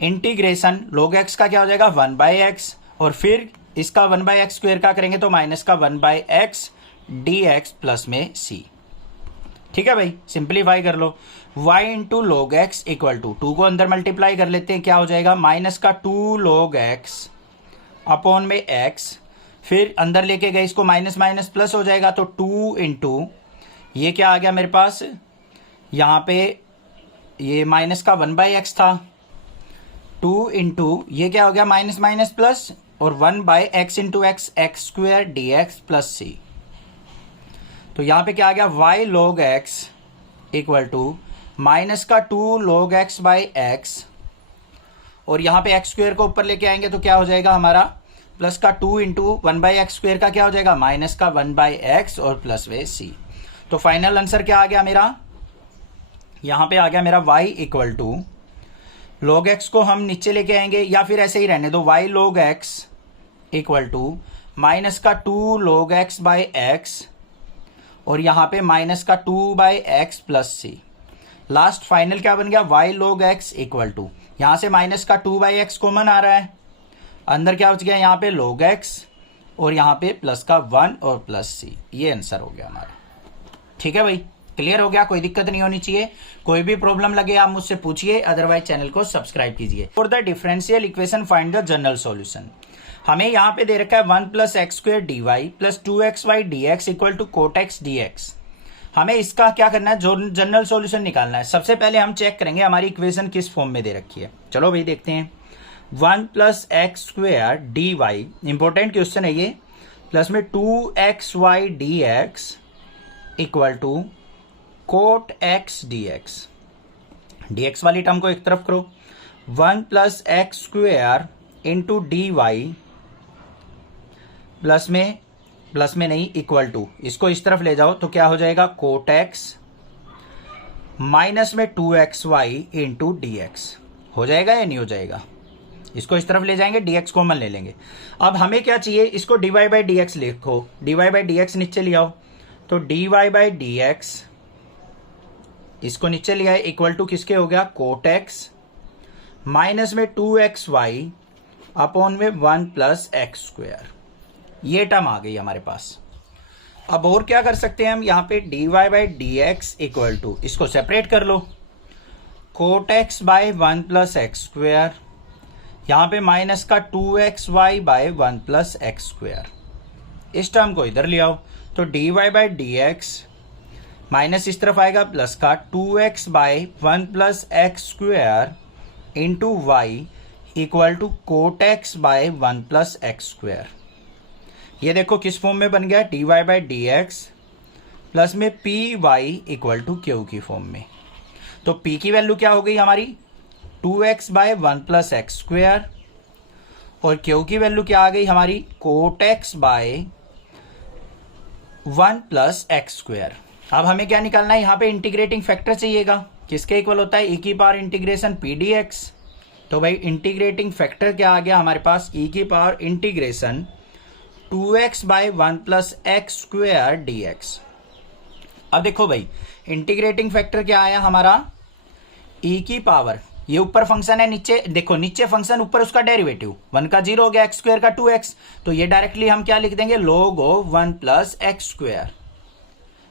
इंटीग्रेशन log x का क्या हो जाएगा, 1 बाई एक्स, और फिर इसका 1 बाई एक्स स्क्वायर का करेंगे तो माइनस का 1 by x D x plus में c। ठीक है भाई, सिंप्लीफाई कर लो, y into log x equal to 2 को अंदर मल्टीप्लाई कर लेते हैं, क्या हो जाएगा, माइनस का 2 log x अपॉन में x, फिर अंदर लेके गए इसको, माइनस माइनस प्लस हो जाएगा, तो 2 इंटू ये क्या आ गया मेरे पास, यहाँ पे ये माइनस का 1 बाई एक्स था, 2 इंटू ये क्या हो गया, माइनस माइनस प्लस, और 1 by x into X, X square D x plus सी। तो यहां पे क्या आ गया, y log x equal to minus का 2 log x बाई एक्स, और यहां पे एक्स स्क्वायर को ऊपर लेके आएंगे तो क्या हो जाएगा हमारा, प्लस का 2 इंटू 1 बाई एक्स स्क्वायर का क्या हो जाएगा, माइनस का 1 बाई एक्स और प्लस वे सी। तो फाइनल आंसर क्या आ गया मेरा, यहां पे आ गया मेरा y equal to log x को हम नीचे लेके आएंगे, या फिर ऐसे ही रहने दो, y log x equal to minus का 2 log x बाई एक्स, और यहां पे माइनस का 2 by x plus c. Last final क्या बन गया, y log x equal to, यहां से माइनस का 2 बाई एक्स कॉमन आ रहा है, अंदर क्या बच गया, यहाँ पे log x, और यहाँ पे प्लस का 1 और प्लस सी। ये आंसर हो गया हमारा। ठीक है भाई, क्लियर हो गया, कोई दिक्कत नहीं होनी चाहिए। कोई भी प्रॉब्लम लगे आप मुझसे पूछिए, अदरवाइज चैनल को सब्सक्राइब कीजिए। For the differential equation find the general solution. हमें यहाँ पे दे रखा है 1 plus x square d Y plus 2xy dx equal to cot x dx। हमें इसका क्या करना है, जो जनरल सॉल्यूशन निकालना है। सबसे पहले हम चेक करेंगे हमारी इक्वेशन किस फॉर्म में दे रखी है। चलो भाई देखते हैं, 1 plus x square d y, important question है ये, प्लस में 2xy dx equal to cot x dx। dx वाली टर्म को एक तरफ करो, 1 plus x square into D Y plus में नहीं इक्वल टू, इसको इस तरफ ले जाओ तो क्या हो जाएगा, कोट एक्स माइनस में 2xy इंटू dx। हो जाएगा या नहीं हो जाएगा? इसको इस तरफ ले जाएंगे, dx कॉमन ले लेंगे। अब हमें क्या चाहिए, इसको dy बाई dx लिखो, dy बाई dx नीचे ले आओ, तो dy बाई dx इसको नीचे ले आए इक्वल टू किसके हो गया, कोट एक्स माइनस में 2xy अपॉन में 1 प्लस एक्स स्क्वायर। ये टर्म आ गई हमारे पास। अब और क्या कर सकते हैं हम, यहाँ पे dy by dx equal to, इसको सेपरेट कर लो, cot x by 1 plus x square, यहाँ पे माइनस का 2xy by 1 plus x square. इस टर्म को इधर ले आओ, तो dy बाई dx माइनस इस तरफ आएगा प्लस का 2x by 1 plus x square into Y equal to cot x by 1 plus x square. ये देखो किस फॉर्म में बन गया, dy बाई dx प्लस में P Y equal to Q की फॉर्म में। तो p की वैल्यू क्या हो गई हमारी, 2x by 1 plus x square, और q की वैल्यू क्या आ गई हमारी, cot x by 1 plus x square. अब हमें क्या निकालना है, यहाँ पे इंटीग्रेटिंग फैक्टर चाहिएगा, किसके इक्वल होता है, e की power integration P d x. तो भाई इंटीग्रेटिंग फैक्टर क्या आ गया हमारे पास, e की power integration 2x by 1 plus x square D x. अब देखो भाई इंटीग्रेटिंग फैक्टर क्या आया हमारा, e की पावर, ये ऊपर फंक्शन है, नीचे देखो, नीचे फंक्शन ऊपर उसका डेरिवेटिव 1 का 0 हो गया, एक्स स्क्वायर का 2x, तो ये डायरेक्टली हम क्या लिख देंगे, log of 1 plus x square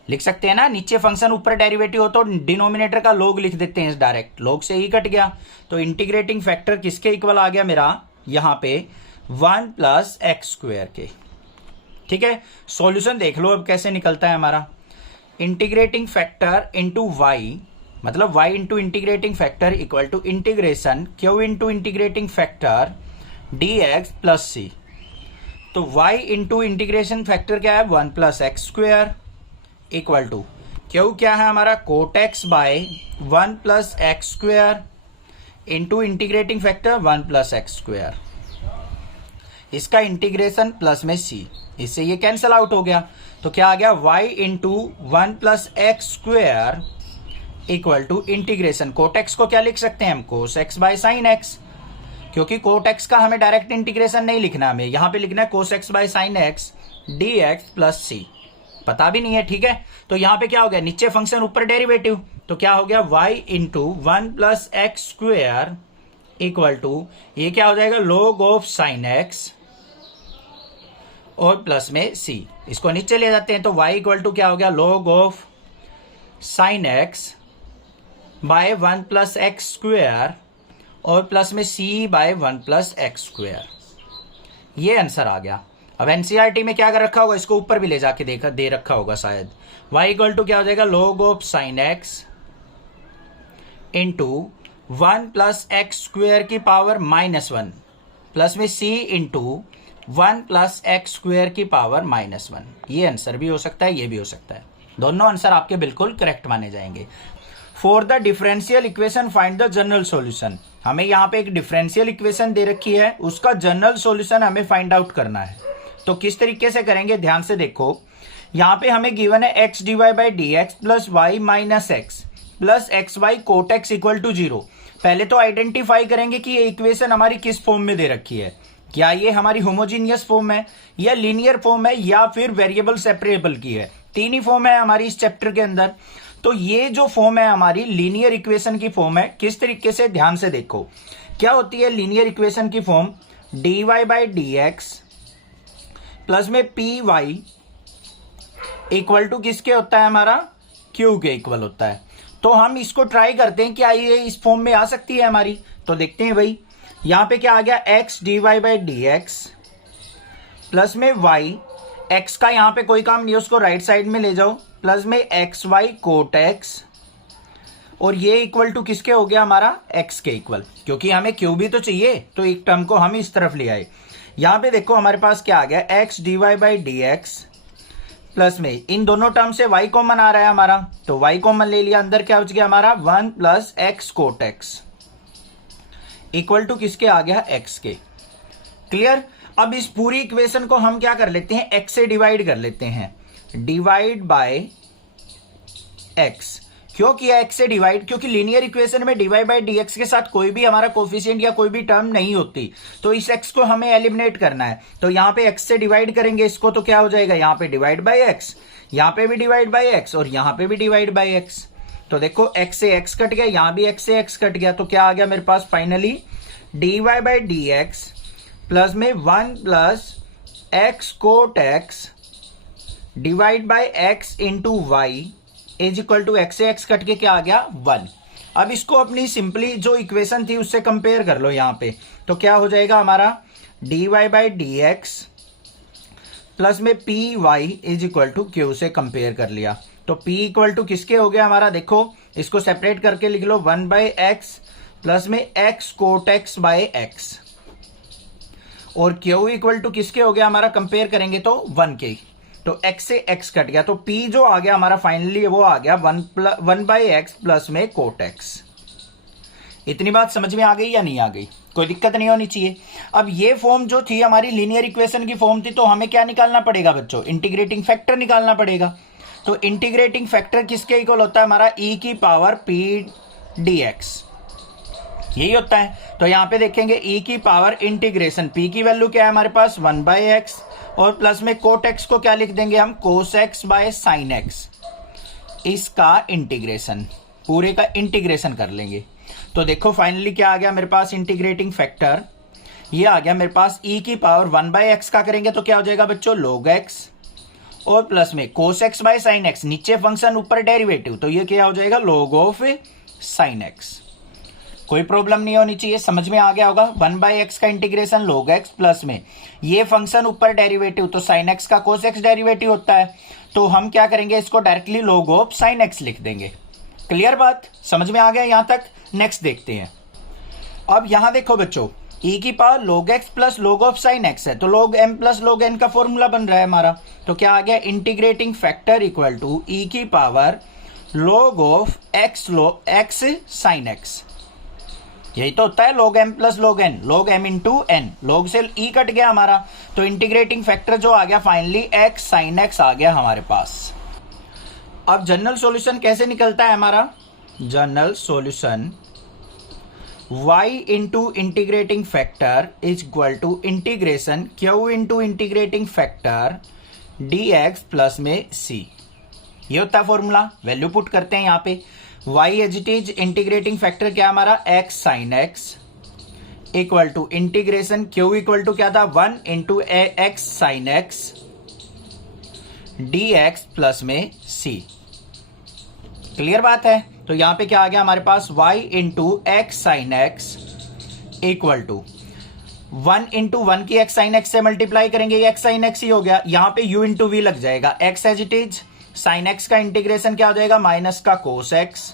लिख सकते हैं ना। नीचे फंक्शन ऊपर डेरिवेटिव हो तो डिनोमिनेटर का log लिख देते हैं, डायरेक्ट log से ही कट गया। तो इंटीग्रेटिंग फैक्टर किसके इक्वल आ गया मेरा, यहाँ पे 1 प्लस एक्स स्क्वायर के। ठीक है, सॉल्यूशन देख लो अब कैसे निकलता है हमारा, इंटीग्रेटिंग फैक्टर इंटू वाई, मतलब y into integrating factor equal to integration q into integrating factor dx plus सी। तो y इंटू इंटीग्रेशन फैक्टर क्या है, 1 plus x square equal to q क्या है हमारा, cot X by 1 plus x square into integrating factor 1 plus x square, इसका इंटीग्रेशन प्लस में c, इससे ये कैंसल आउट हो गया। तो क्या आ गया, y into 1 plus x square equal to integration, cot x को क्या लिख सकते हैं हम, cos x by sine x, क्योंकि कोट एक्स का हमें डायरेक्ट इंटीग्रेशन नहीं लिखना, हमें यहाँ पे लिखना है cos x by sine x D x plus C, पता भी नहीं है। ठीक है, तो यहाँ पे क्या हो गया, नीचे फंक्शन ऊपर डेरिवेटिव, तो क्या हो गया y into 1 plus x square equal to, ये क्या हो जाएगा, log ऑफ साइन एक्स और प्लस में c, इसको नीचे ले जाते हैं, तो y इक्वल टू क्या हो गया, log of sine x by 1 plus x square और प्लस में c by 1 plus x square. ये आंसर आ गया। अब एनसीईआरटी में क्या कर रखा होगा, इसको ऊपर भी ले जाके देखा दे रखा होगा शायद, y इक्वल टू क्या हो जाएगा, log of sine x into 1 plus x square की पावर -1 प्लस में c into 1 plus x square की पावर -1। ये आंसर भी हो सकता है, ये भी हो सकता है, दोनों आंसर आपके बिल्कुल करेक्ट माने जाएंगे। For the differential equation find the general solution, हमें यहाँ पे एक डिफरेंशियल इक्वेशन दे रखी है, उसका जनरल सॉल्यूशन हमें फाइंड आउट करना है। तो किस तरीके से करेंगे, ध्यान से देखो, यहाँ पे हमें गिवन है x d Y by D x plus y minus x plus x y cot x equal to 0। पहले तो आइडेंटिफाई करेंगे कि ये इक्वेशन हमारी किस फॉर्म में दे रखी है, क्या ये हमारी होमोजीनियस फॉर्म है या लीनियर फॉर्म है या फिर वेरिएबल सेपरेबल की है। तीन ही फॉर्म है हमारी इस चैप्टर के अंदर। तो ये जो फॉर्म है हमारी लीनियर इक्वेशन की फॉर्म है। किस तरीके से, ध्यान से देखो, क्या होती है लीनियर इक्वेशन की form, d Y by D x plus में पी वाई इक्वल टू किसके होता है हमारा, क्यू के इक्वल होता है। तो हम इसको ट्राई करते हैं, क्या ये इस फॉर्म में आ सकती है हमारी, तो देखते हैं भाई। यहां पे क्या आ गया, x d Y by D x plus में वाई, एक्स का यहां पे कोई काम नहीं है, उसको राइट साइड में ले जाओ, प्लस में एक्स वाई कोट एक्स, और ये इक्वल टू किसके हो गया हमारा, एक्स के इक्वल, क्योंकि हमें क्यू भी तो चाहिए, तो एक टर्म को हम इस तरफ ले आए। यहां पे देखो हमारे पास क्या आ गया, x d Y by D x plus में इन दोनों टर्म से y कॉमन आ रहा है हमारा, तो y कॉमन ले लिया, अंदर क्या बच गया हमारा 1 plus x cot x equal to किसके आ गया, x के। क्लियर। अब इस पूरी इक्वेशन को हम क्या कर लेते हैं, x से डिवाइड कर लेते हैं, डिवाइड बाय x, क्यों किया x से डिवाइड? क्योंकि लीनियर इक्वेशन में dy बाई dx के साथ कोई भी हमारा कोफिशिएंट या कोई भी टर्म नहीं होती, तो इस x को हमें एलिमिनेट करना है। तो यहां पे x से डिवाइड करेंगे इसको, तो क्या हो जाएगा, यहां पे डिवाइड बाई x, यहां पे भी डिवाइड बाई x और यहां पे भी डिवाइड बाई x। तो देखो x से x कट गया, यहां भी x से x कट गया, तो क्या आ गया मेरे पास finally dy by dx plus में 1 plus x cot x divide by x into Y is equal to x से x कट के क्या आ गया 1। अब इसको अपनी सिंपली जो इक्वेशन थी उससे कंपेयर कर लो यहां पे, तो क्या हो जाएगा हमारा dy बाई dx प्लस में P Y is equal to Q से कंपेयर कर लिया, तो p इक्वल टू किसके हो गया हमारा, देखो इसको सेपरेट करके लिख लो 1 बाई एक्स प्लस में x cot x by x, और q इक्वल टू किसके हो गया हमारा, कंपेयर करेंगे तो 1 के, तो x से x कट गया, तो p जो आ गया हमारा फाइनली वो आ गया 1 बाई एक्स प्लस में कोट x। इतनी बात समझ में आ गई या नहीं आ गई? कोई दिक्कत नहीं होनी चाहिए। अब ये फॉर्म जो थी हमारी लीनियर इक्वेशन की फॉर्म थी, तो हमें क्या निकालना पड़ेगा बच्चों, इंटीग्रेटिंग फैक्टर निकालना पड़ेगा। तो इंटीग्रेटिंग फैक्टर किसके इक्वल होता है हमारा, e की पावर p dx, यही होता है। तो यहां पे देखेंगे e की पावर इंटीग्रेशन, p की वैल्यू क्या है हमारे पास 1 बाई एक्स, और प्लस में कोट x को क्या लिख देंगे हम, कोस x बाय साइन x, इसका इंटीग्रेशन, पूरे का इंटीग्रेशन कर लेंगे। तो देखो फाइनली क्या आ गया मेरे पास इंटीग्रेटिंग फैक्टर, ये आ गया मेरे पास e की पावर 1 बाई एक्स का करेंगे तो क्या हो जाएगा बच्चों log x, और प्लस में cos x by sine x, नीचे फंक्शन ऊपर डेरिवेटिव, तो ये क्या हो जाएगा log ऑफ साइन x। कोई प्रॉब्लम नहीं होनी चाहिए, समझ में आ गया होगा। 1 बाई एक्स का इंटीग्रेशन log x प्लस में ये फंक्शन ऊपर डेरिवेटिव, तो साइन x का कोस x डेरिवेटिव होता है, तो हम क्या करेंगे इसको directly log of sine x लिख देंगे। क्लियर बात, समझ में आ गया यहां तक? नेक्स्ट देखते हैं। अब यहां देखो बच्चों, e की power log x plus log of sine x है, तो log m plus log n का फॉर्मूला बन रहा है हमारा, तो क्या आ गया integrating factor equal to e की power log of x sine x, यही तो होता है log m plus log n, log m into n, log से e कट गया हमारा, तो इंटीग्रेटिंग फैक्टर जो आ गया फाइनली x साइन x आ गया हमारे पास। अब जनरल सॉल्यूशन कैसे निकलता है हमारा, general solution y into integrating factor is equal to integration q into integrating factor dx plus में c, ये होता है फॉर्मूला। वैल्यू पुट करते हैं यहाँ पे, y as it is integrating factor क्या हमारा x sine x equal to integration q equal to क्या था 1 into x sine x dx plus में c। क्लियर बात है? तो यहां पे क्या आ गया हमारे पास y into x sine x equal to 1 into 1 की x साइन x से मल्टीप्लाई करेंगे, ये x साइन x ही हो गया, यहां पे u इंटू v लग जाएगा, x as it is sine x का इंटीग्रेशन क्या हो जाएगा माइनस का कोस x,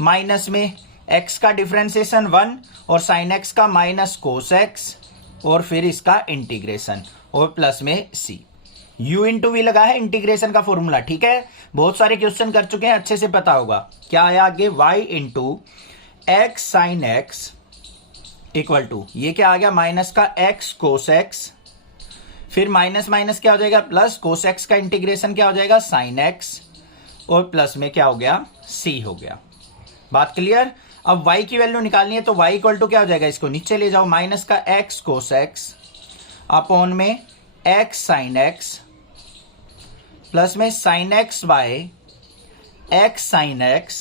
माइनस में x का डिफरेंशिएशन 1 और साइन x का माइनस कोस x, और फिर इसका इंटीग्रेशन, और प्लस में c, u इंटू वी लगा है इंटीग्रेशन का फॉर्मूला। ठीक है, बहुत सारे क्वेश्चन कर चुके हैं, अच्छे से पता होगा। क्या आया आगे y into x sine x equal to ये क्या आ गया माइनस का x कोस x, फिर माइनस माइनस क्या हो जाएगा प्लस, कोस x का इंटीग्रेशन क्या हो जाएगा साइन x, और प्लस में क्या हो गया c हो गया। बात क्लियर? अब y की वैल्यू निकालनी है, तो y इक्वल टू क्या हो जाएगा, इसको नीचे ले जाओ, माइनस का x कोस x अपॉन में x साइन x प्लस में sine x by x sine x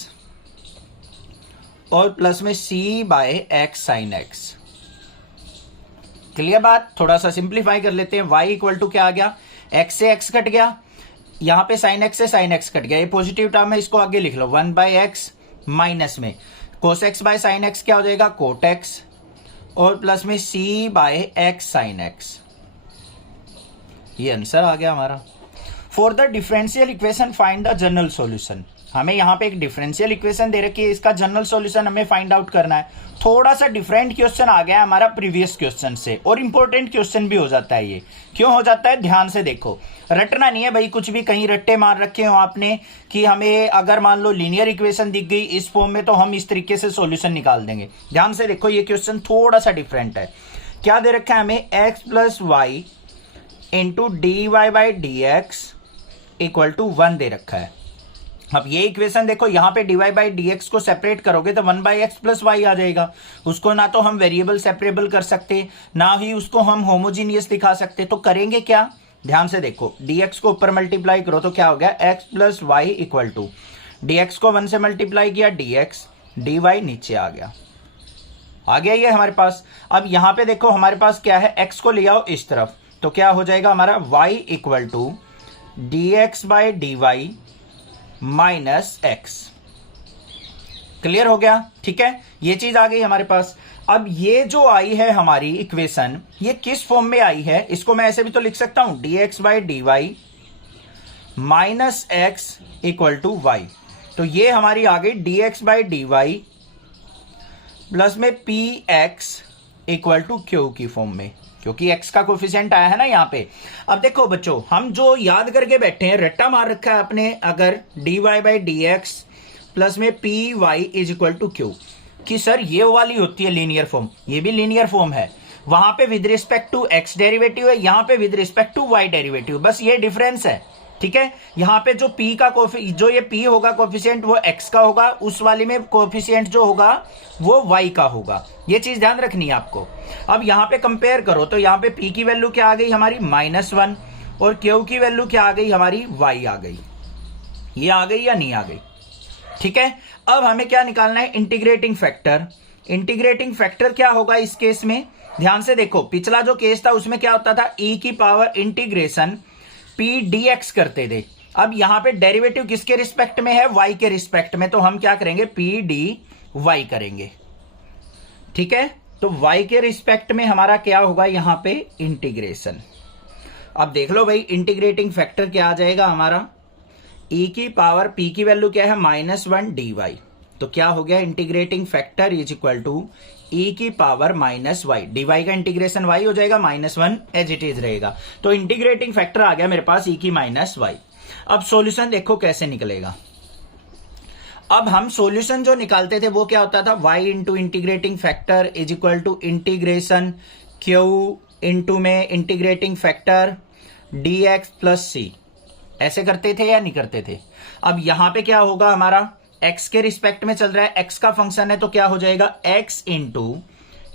और प्लस में c by x sine x। Clear बात? थोड़ा सा सिंप्लीफाई कर लेते हैं। y इक्वल टू क्या आ गया, x से x कट गया, यहां पे साइन x से साइन x कट गया, ये पॉजिटिव टर्म है, इसको आगे लिख लो 1 बाई एक्स, माइनस में cos x by sine x क्या हो जाएगा कोट x, और प्लस में c by x sine x। ये आंसर आ गया हमारा। For the differential equation find the general solution, हमें यहाँ पे एक डिफरेंशियल इक्वेशन दे रखी है, इसका जनरल सॉल्यूशन हमें फाइंड आउट करना है। थोड़ा सा डिफरेंट क्वेश्चन आ गया हमारा प्रीवियस क्वेश्चन से, और इंपॉर्टेंट क्वेश्चन भी हो जाता है। ये क्यों हो जाता है, ध्यान से देखो, रटना नहीं है भाई, कुछ भी कहीं रट्टे मार रखे हो आपने कि हमें अगर मान लो लीनियर इक्वेशन दिख गई इस फॉर्म में तो हम इस तरीके से सॉल्यूशन निकाल देंगे। ध्यान से देखो, ये क्वेश्चन थोड़ा सा डिफरेंट है। क्या दे रखा है हमें, x plus y into D Y by D x equal to 1 दे रखा है। अब ये इक्वेशन देखो, यहां पे dy बाई dx को सेपरेट करोगे तो 1 बाई एक्स प्लस वाई आ जाएगा। उसको ना तो हम वेरिएबल सेपरेबल कर सकते, ना ही उसको हम होमोजीनियस दिखा सकते। तो करेंगे क्या, ध्यान से देखो, dx को ऊपर मल्टीप्लाई करो तो क्या हो गया, x plus y equal to dx को 1 से मल्टीप्लाई किया dx, dy नीचे आ गया ये हमारे पास। अब यहां पे देखो हमारे पास क्या है, x को ले आओ इस तरफ, तो क्या हो जाएगा हमारा y equal to dx by dy minus x। Clear हो गया, ठीक है, ये चीज आ गई हमारे पास। अब ये जो आई है हमारी इक्वेशन, ये किस फॉर्म में आई है, इसको मैं ऐसे भी तो लिख सकता हूं, dx by dy minus x equal to y. तो ये हमारी आ गई dx बाई dy प्लस में px इक्वल टू q की फॉर्म में, क्योंकि x का कोफिशिएंट आया है ना यहाँ पे। अब देखो बच्चों, हम जो याद करके बैठे हैं, रट्टा मार रखा है अपने, अगर dy बाई dx प्लस में py is equal to q, कि सर ये वाली होती है लीनियर फॉर्म, ये भी लीनियर फॉर्म है, वहां पे with respect to x derivative है, यहां पे with respect to y derivative, बस ये डिफरेंस है, ठीक है। यहां पे जो p का जो ये p होगा कोफिशिएंट वो x का होगा, उस वाली में कोफिशिएंट जो होगा वो y का होगा, ये चीज ध्यान रखनी है आपको। अब यहां पे कंपेयर करो तो यहां पे p की वैल्यू क्या आ गई हमारी -1, और q की वैल्यू क्या आ गई हमारी, y आ गई। ये आ गई या नहीं आ गई, ठीक है। अब हमें क्या निकालना है, इंटीग्रेटिंग फैक्टर। इंटीग्रेटिंग फैक्टर क्या होगा इस केस में, ध्यान से देखो, पिछला जो केस था उसमें क्या होता था, e की पावर इंटीग्रेशन p dx करते थे। अब यहां पे डेरिवेटिव किसके रिस्पेक्ट में है, y के रिस्पेक्ट में, तो हम क्या करेंगे, p dy करेंगे, ठीक है। तो y के रिस्पेक्ट में हमारा क्या होगा यहां पे, इंटीग्रेशन। अब देख लो भाई, इंटीग्रेटिंग फैक्टर क्या आ जाएगा हमारा, e की पावर p की वैल्यू क्या है -1 dy, तो क्या हो गया, integrating factor is equal to e की पावर -y, dy का इंटीग्रेशन y हो जाएगा, -1 एज इट इज रहेगा। तो इंटीग्रेटिंग फैक्टर आ गया मेरे पास e की -y। अब सॉल्यूशन देखो कैसे निकलेगा। अब हम सॉल्यूशन जो निकालते थे वो क्या होता था, y into integrating factor is equal to integration q into में integrating factor dx plus c, ऐसे करते थे या नहीं करते थे। अब यहां पे क्या होगा हमारा, x के रिस्पेक्ट में चल रहा है, x का फंक्शन है, तो क्या हो जाएगा, x into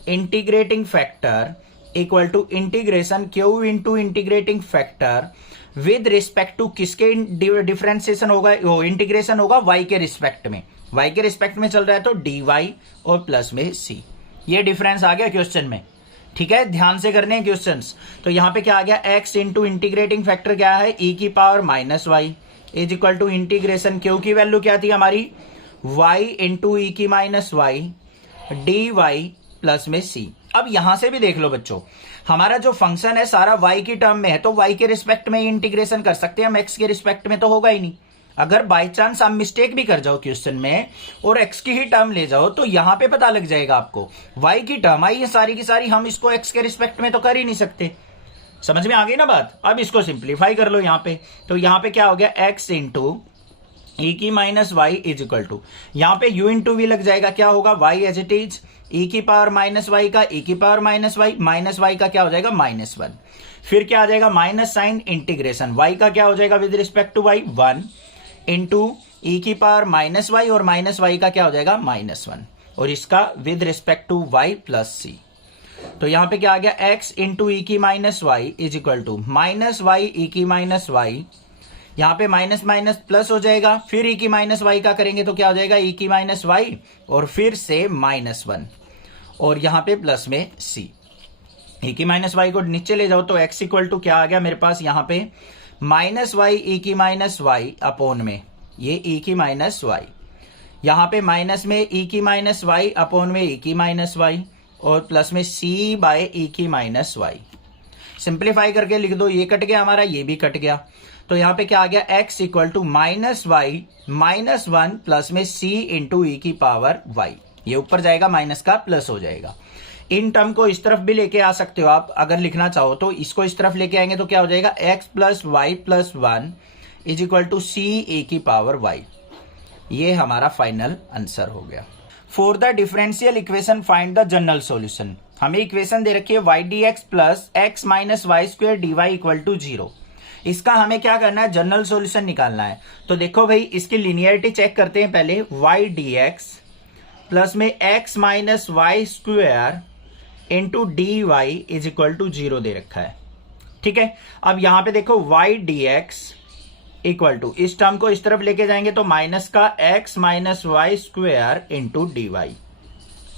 integrating factor equal to integration q into integrating factor with respect to किसके डिफरेंशिएशन होगा, वो इंटीग्रेशन होगा y के रिस्पेक्ट में, y के रिस्पेक्ट में चल रहा है तो dy और प्लस में c। ये डिफरेंस आ गया क्वेश्चन में, ठीक है, ध्यान से करने हैं क्वेश्चंस। तो यहां पे क्या आ गया, x इंटू इंटीग्रेटिंग फैक्टर क्या है, e की power -y is equal to integration q की वैल्यू क्या थी हमारी, y इंटू ई की -y dy प्लस में c। अब यहां से भी देख लो बच्चों, हमारा जो फंक्शन है सारा y की टर्म में है, तो y के रिस्पेक्ट में इंटीग्रेशन कर सकते हैं हम, x के रिस्पेक्ट में तो होगा ही नहीं। अगर बाय चांस आप मिस्टेक भी कर जाओ क्वेश्चन में और x की ही टर्म ले जाओ, तो यहां पे पता लग जाएगा आपको, y की टर्म आई है सारी की सारी, हम इसको x के रिस्पेक्ट में तो कर ही नहीं सकते। समझ में आ गई ना बात। अब इसको सिंप्लीफाई कर लो यहां पे, तो यहां पे क्या हो गया, x इंटू e की -y इज इक्वल टू, यहां पे u इंटू वी लग जाएगा, क्या होगा, y as it is, e की पावर -y का e की पावर -y का क्या हो जाएगा, -1, फिर क्या आ जाएगा, माइनस साइन इंटीग्रेशन y का क्या हो जाएगा with respect to y 1 into e की पावर -y और -y का क्या हो जाएगा, -1, और इसका with respect to y plus c। तो यहां पे क्या आ गया, x इंटू ई की -y is equal to -y e की -y, यहां पे माइनस माइनस प्लस हो जाएगा, फिर e की -y का करेंगे तो क्या हो जाएगा, e की -y और फिर से -1, और यहां पे प्लस में c। e की -y को नीचे ले जाओ तो x इक्वल टू क्या आ गया मेरे पास, यहां पे -y e की -y अपॉन में ये e की -y, यहां पे माइनस में e की -y अपॉन में e की -y और प्लस में c बाय e की -y। सिंप्लीफाई करके लिख दो, ये कट गया हमारा, ये भी कट गया, तो यहां पे क्या आ गया, x equal to -y -1 plus में c इंटू ई की पावर y, ये ऊपर जाएगा माइनस का प्लस हो जाएगा। इन टर्म को इस तरफ भी लेके आ सकते हो आप, अगर लिखना चाहो तो इसको इस तरफ लेके आएंगे तो क्या हो जाएगा, x plus y plus 1 is equal to c e की पावर y। ये हमारा फाइनल आंसर हो गया। For the differential equation find the general solution. हमें इक्वेशन दे रखी है y dx plus x minus y square dy equal to 0। इसका हमें क्या करना है, जनरल सॉल्यूशन निकालना है। तो देखो भाई इसकी लिनियरिटी चेक करते हैं पहले। y dx प्लस में x minus y square into D y is equal to 0 दे रखा है। ठीक है, अब यहां पे देखो y dx इक्वल टू, इस टर्म को इस तरफ लेके जाएंगे तो माइनस का x minus y square into D y.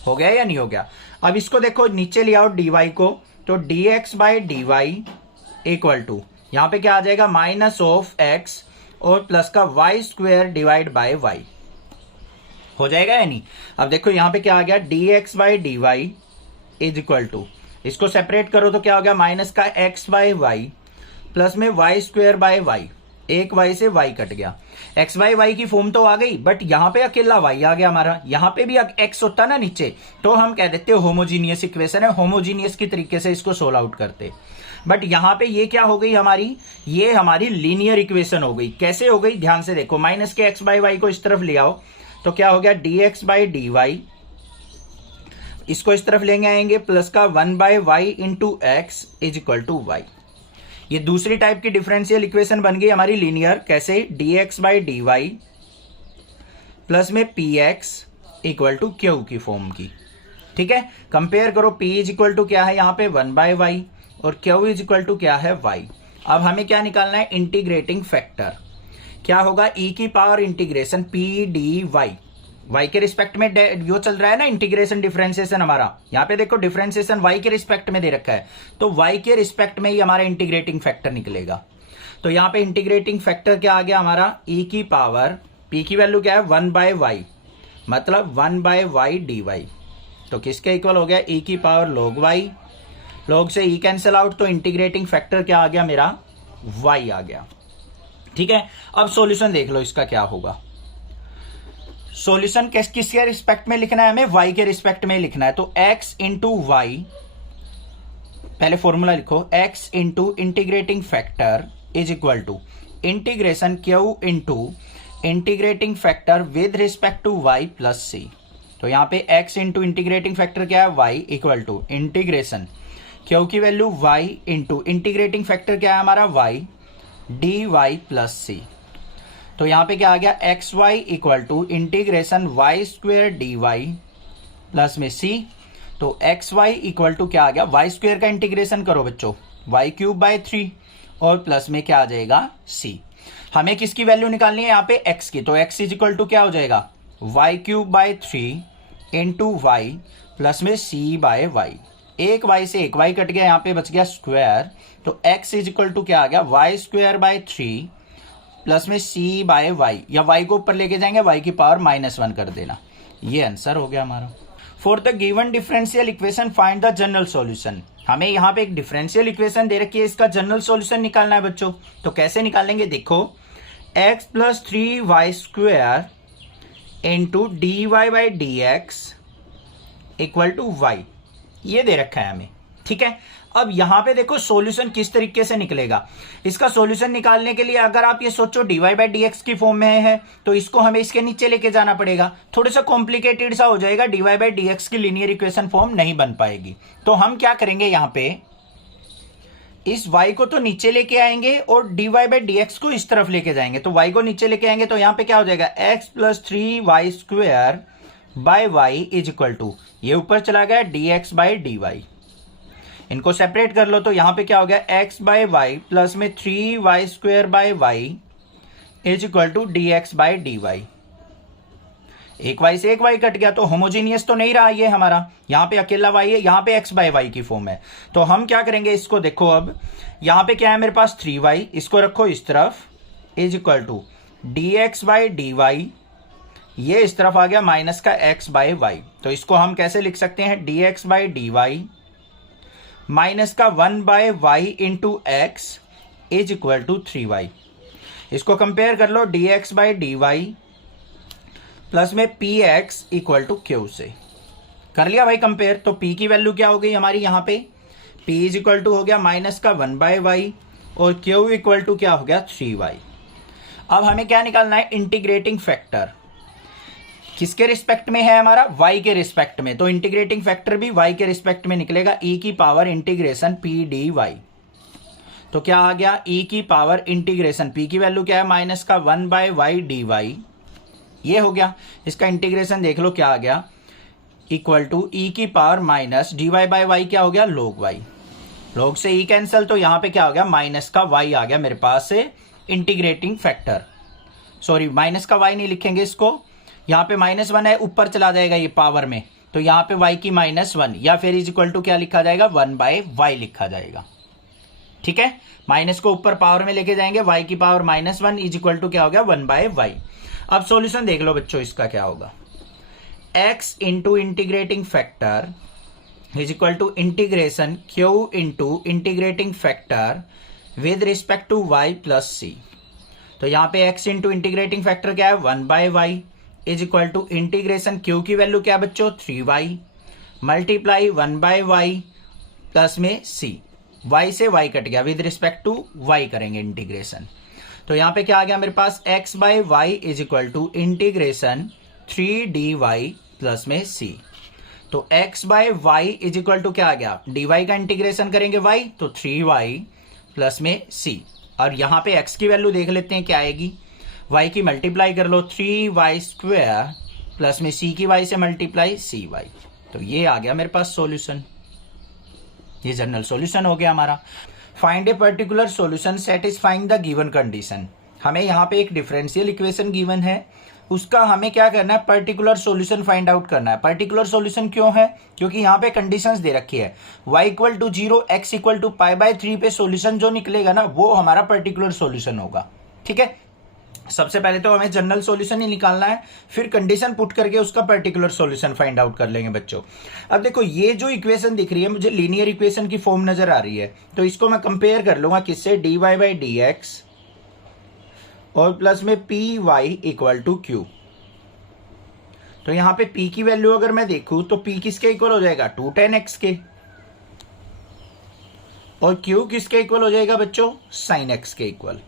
हो गया या नहीं हो गया? अब इसको देखो नीचे ले आओ dy को, तो dx by D y equal to, यहां पे क्या आ जाएगा, माइनस ऑफ x और प्लस का y square divide by y। हो जाएगा या नहीं? अब देखो यहां पे क्या आ गया, dx by D y is equal to, इसको सेपरेट करो तो क्या हो गया, माइनस का x बाय वाई प्लस में y स्क्वायर बाय y। एक y से y कट गया, x बाय y की फॉर्म तो आ गई, बट यहां पे अकेला y आ गया हमारा। यहां पे भी x होता ना नीचे, तो हम कह देते होमोजीनियस इक्वेशन है, होमोजीनियस की तरीके से इसको सोल्व आउट करते। बट यहां पे ये क्या हो गई हमारी, ये हमारी लीनियर इक्वेशन हो गई। कैसे हो गई, ध्यान से देखो, माइनस के x बाय वाई को इस तरफ ले आओ तो क्या हो गया, dx बाई डी वाई, इसको इस तरफ लेंगे आएंगे प्लस का 1 by y into x is equal to y. ये दूसरी टाइप की डिफरेंशियल इक्वेशन बन गई हमारी लीनियर। कैसे, dx by D Y plus में px इक्वल टू क्यू की फॉर्म की। ठीक है, कंपेयर करो, p इज इक्वल टू क्या है यहाँ पे 1 बाय वाई और q इज इक्वल टू क्या है y। अब हमें क्या निकालना है, इंटीग्रेटिंग फैक्टर। क्या होगा, e की power integration p d y, y के रिस्पेक्ट में जो चल रहा है ना इंटीग्रेशन डिफरेंशिएशन हमारा, यहाँ पे देखो डिफरेंशिएशन y के रिस्पेक्ट में दे रखा है, तो y के रिस्पेक्ट में ही हमारा इंटीग्रेटिंग फैक्टर निकलेगा। तो यहाँ पे इंटीग्रेटिंग फैक्टर क्या आ गया हमारा, e की पावर, p की वैल्यू क्या है 1 बाय वाई, मतलब 1 बाय वाई डी वाई। तो किसके इक्वल हो गया, e की पावर log y, log से e कैंसिल आउट, तो इंटीग्रेटिंग फैक्टर क्या आ गया मेरा, y आ गया। ठीक है, अब सॉल्यूशन देख लो इसका क्या होगा। सॉल्यूशन किसके रिस्पेक्ट में लिखना है, हमें y के रिस्पेक्ट में लिखना है। तो x इंटू वाई, पहले फॉर्मूला लिखो, x into integrating factor is equal to integration q into integrating factor with respect to y plus c। तो यहां पे x इंटू इंटीग्रेटिंग फैक्टर क्या है, y equal to integration q की value y into integrating factor क्या है हमारा, y डी वाई प्लस सी। तो यहां पे क्या आ गया, x y equal to integration y square D Y plus में सी। तो एक्स वाई इक्वल टू क्या आ गया, वाई स्क्वेयर का इंटीग्रेशन करो बच्चों, वाई क्यूब बाय 3 और प्लस में क्या आ जाएगा, सी। हमें किसकी वैल्यू निकालनी है यहाँ पे, एक्स की। तो एक्स इज इक्वल टू क्या हो जाएगा, y cube by 3 into y plus में सी बाय वाई। एक वाई से एक वाई कट गया, यहाँ पे बच गया स्क्वायर। तो x इज इक्वल टू क्या आ गया, वाई स्क्वायर बाय 3 प्लस में c बाय वाई, या y को ऊपर लेके जाएंगे, y की पावर -1 कर देना। ये आंसर हो गया हमारा। For the given differential equation find the general solution. हमें यहाँ पे एक डिफरेंशियल इक्वेशन दे रखी है, इसका जनरल सॉल्यूशन निकालना है बच्चों। तो कैसे निकालेंगे, देखो, x plus 3y square into D Y by D x equal to y, ये दे रखा है हमें। ठीक है, अब यहां पे देखो सॉल्यूशन किस तरीके से निकलेगा। इसका सॉल्यूशन निकालने के लिए अगर आप ये सोचो dy बाई डी एक्स की फॉर्म में है, तो इसको हमें इसके नीचे लेके जाना पड़ेगा। थोड़ा सा कॉम्प्लिकेटेड सा हो जाएगा, dy बाई डी एक्स की लीनियर इक्वेशन फॉर्म नहीं बन पाएगी। तो हम क्या करेंगे, यहां पे इस y को तो नीचे लेके आएंगे और dy बाई डी एक्स को इस तरफ लेके जाएंगे। तो y को नीचे लेके आएंगे तो यहां पे क्या हो जाएगा, x plus 3y square by y is equal to, ये ऊपर चला गया dx बाई डी वाई। इनको सेपरेट कर लो तो यहां पे क्या हो गया, x बाय वाई प्लस में 3y square by y is equal to dx by d y. एक y से एक y कट गया, तो होमोजीनियस तो नहीं रहा ये हमारा, यहां पे अकेला y है, यहां पे x बाय वाई की फॉर्म है। तो हम क्या करेंगे, इसको देखो, अब यहां पे क्या है मेरे पास 3y, इसको रखो इस तरफ is equal to dx by d y, ये इस तरफ आ गया माइनस का x बाय वाई। तो इसको हम कैसे लिख सकते हैं, dx by d y minus का 1 by y into x is equal to 3y। इसको कंपेयर कर लो, dx by d Y plus में px इक्वल टू q से। कर लिया भाई कंपेयर, तो p की वैल्यू क्या हो गई हमारी, यहाँ पे p इज इक्वल टू हो गया माइनस का 1 बाय वाई और q इक्वल टू क्या हो गया 3y। अब हमें क्या निकालना है, इंटीग्रेटिंग फैक्टर। किसके रिस्पेक्ट में है हमारा, y के रिस्पेक्ट में। तो इंटीग्रेटिंग फैक्टर भी y के रिस्पेक्ट में निकलेगा, e की पावर इंटीग्रेशन p dy। तो क्या आ गया, e की पावर इंटीग्रेशन, p की वैल्यू क्या है माइनस का 1/y dy, ये हो गया। इसका इंटीग्रेशन देख लो क्या आ गया, इक्वल टू e की पावर माइनस dy/y क्या हो गया log y, log से e कैंसिल, तो यहां पे क्या हो गया माइनस का y आ गया मेरे पास से इंटीग्रेटिंग फैक्टर। सॉरी माइनस का y नहीं लिखेंगे इसको, यहाँ पे -1 है, ऊपर चला जाएगा ये पावर में, तो यहाँ पे y की -1 या फिर इज इक्वल टू क्या लिखा जाएगा 1/y लिखा जाएगा। ठीक है, माइनस को ऊपर पावर में लेके जाएंगे, y की पावर -1 इज इक्वल टू क्या हो गया 1/y। अब सॉल्यूशन देख लो बच्चों, इसका क्या होगा, x into integrating factor is equal to integration q into integrating factor with respect to y plus c। तो यहाँ पे x इंटू इंटीग्रेटिंग फैक्टर क्या है 1/y is equal to integration q की वैल्यू क्या है बच्चों 3y मल्टीप्लाई 1/y प्लस में c, y से y कट गया, विद रिस्पेक्ट टू y करेंगे इंटीग्रेशन। तो यहाँ पे क्या आ गया मेरे पास x/y is equal to integration 3dy plus में c। तो x/y इज इक्वल टू क्या आ गया, dy का इंटीग्रेशन करेंगे y, तो 3y प्लस में c। और यहाँ पे x की वैल्यू देख लेते हैं क्या आएगी, y की मल्टीप्लाई कर लो 3y² प्लस में c की y से मल्टीप्लाई cy। तो ये आ गया मेरे पास सॉल्यूशन, ये जनरल सॉल्यूशन हो गया हमारा। Find a particular solution satisfying the given condition. हमें यहाँ पे एक डिफरेंशियल इक्वेशन गिवन है, उसका हमें क्या करना है पर्टिकुलर सॉल्यूशन फाइंड आउट करना है। पर्टिकुलर सॉल्यूशन क्यों है, क्योंकि यहाँ पे कंडीशंस दे रखी है y equal to 0 x equal to π/3 पे सॉल्यूशन जो निकलेगा ना वो हमारा पर्टिकुलर सॉल्यूशन होगा। ठीक है, सबसे पहले तो हमें जनरल सॉल्यूशन ही निकालना है, फिर कंडीशन पुट करके उसका पर्टिकुलर सॉल्यूशन फाइंड आउट कर लेंगे बच्चों। अब देखो ये जो इक्वेशन दिख रही है मुझे लीनियर इक्वेशन की फॉर्म नजर आ रही है, तो इसको मैं कंपेयर कर लूंगा किससे, dy/dx और प्लस में py इक्वल टू q। तो यहां पे p की वैल्यू अगर मैं देखूं तो p किसके इक्वल हो जाएगा 2 tan x के, और q किसके इक्वल हो जाएगा बच्चों sin x के इक्वल।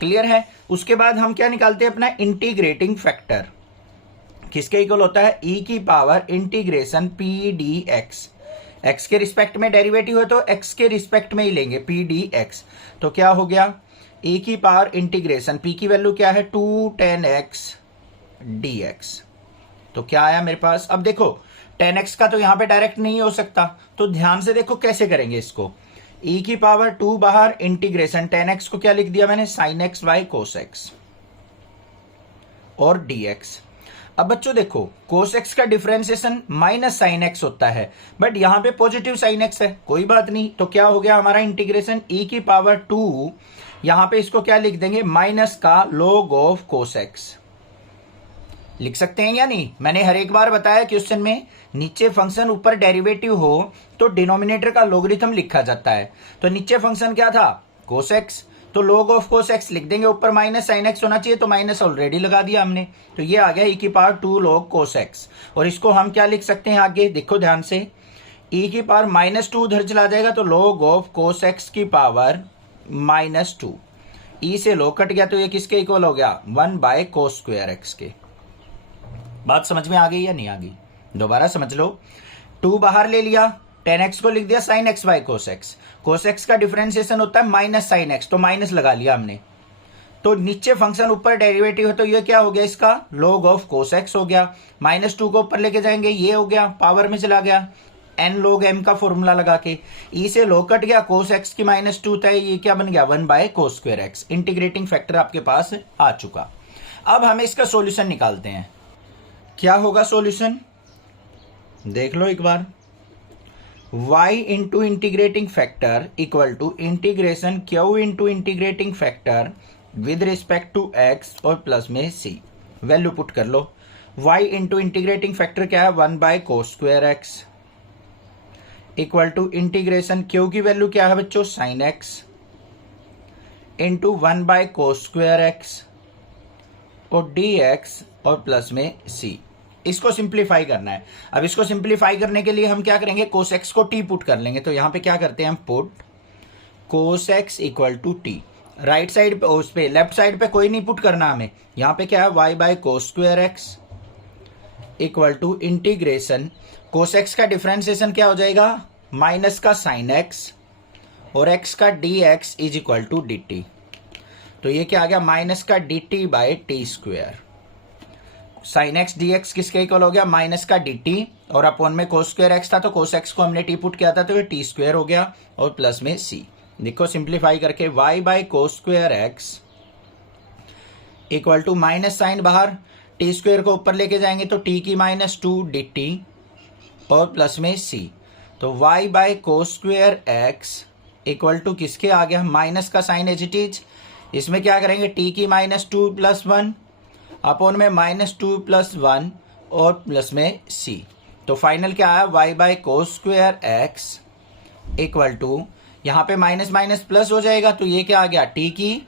क्लियर है। उसके बाद हम क्या निकालते हैं अपना इंटीग्रेटिंग फैक्टर, किसके इक्वल होता है e की power integration p dx, x के रिस्पेक्ट में डेरिवेटिव है तो x के रिस्पेक्ट में ही लेंगे p dx। तो क्या हो गया e की पावर इंटीग्रेशन, p की वैल्यू क्या है 2 tan x dx। तो क्या आया मेरे पास, अब देखो tan x का तो यहां पे डायरेक्ट नहीं हो सकता, तो ध्यान से देखो कैसे करेंगे इसको, e की पावर 2 बाहर इंटीग्रेशन tan x को क्या लिख दिया मैंने sin x by cos x और dx। अब बच्चों देखो cos x का डिफरेंशिएशन माइनस sin x होता है, बट यहां पे पॉजिटिव sin x है, कोई बात नहीं। तो क्या हो गया हमारा इंटीग्रेशन e की पावर 2, यहां पे इसको क्या लिख देंगे माइनस का log ऑफ cos x लिख सकते हैं या नहीं। मैंने हर एक बार बताया क्वेश्चन में नीचे फंक्शन ऊपर डेरिवेटिव हो तो डिनोमिनेटर का लोगरिथम लिखा जाता है। तो नीचे फंक्शन क्या था cos x, तो log ऑफ cos x लिख देंगे, ऊपर माइनस sin x होना चाहिए, तो माइनस ऑलरेडी लगा दिया हमने, तो ये आ गया e की पावर 2 log cos x। और इसको हम क्या लिख सकते हैं आगे देखो ध्यान से, e की पावर -2 उधर चला जाएगा तो log ऑफ cos x की पावर -2, e से log कट गया तो ये किसके इक्वल हो गया 1/cos स्क्वायर x के। बात समझ में आ गई या नहीं आ गई, दोबारा समझ लो। 2 बाहर ले लिया, tan x को लिख दिया sin x by cos x, cos x का डिफरेंशिएशन होता है माइनस sin x, तो माइनस लगा लिया हमने। तो नीचे फंक्शन ऊपर डेरिवेटिव है तो ये क्या हो गया इसका log ऑफ cos x हो गया, -2 को ऊपर लेके जाएंगे ये हो गया, पावर में चला गया n log m का फॉर्मूला लगा के, e से log कट गया, cos x की -2 था, ये क्या बन गया 1/cos square x। Integrating factor आपके पास आ चुका। अब हमें इसका सॉल्यूशन निकालते हैं। क्या होगा सॉल्यूशन देख लो एक बार, y into integrating factor equal to integration q into integrating factor with respect to x और प्लस में c। वैल्यू पुट कर लो, y इंटू इंटीग्रेटिंग फैक्टर क्या है 1/cos square x equal to integration q की वैल्यू क्या है बच्चों sin x into 1/cos square x और dx और प्लस में c। इसको सिंप्लीफाई करना है। अब इसको सिंप्लीफाई करने के लिए हम क्या करेंगे cos x को t पुट कर लेंगे, तो यहां पे क्या करते हैं हम put cos x equal to t, right side पे उस पे लेफ्ट साइड पे कोई नहीं पुट करना हमें, यहां पे क्या है y/cos square x equal to integration cos x का डिफरेंशिएशन क्या हो जाएगा माइनस का sin x और x का dx is equal to dt। तो ये क्या आ गया, माइनस का dt by t square. Sine x D x किसके इक्वल हो गया, माइनस का dt, और अपॉन में कोस स्क्वायर एक्स था तो कोस एक्स को हमने टी पुट किया था तो ये टी स्क्वायर हो गया, और प्लस में c। देखो सिंप्लीफाई करके y by cos square x equal to minus sine बाहर, टी स्क्वायर को ऊपर लेके जाएंगे तो t की माइनस 2 dt और प्लस में c। तो y by cos square x equal to किसके आ गया, माइनस का साइन एज इट इज, इसमें क्या करेंगे t की माइनस 2 प्लस 1 अपॉन में माइनस 2 प्लस 1 और प्लस में c। तो फाइनल क्या आया, y by cos square x equal to, यहाँ पे माइनस माइनस प्लस हो जाएगा तो ये क्या आ गया, t की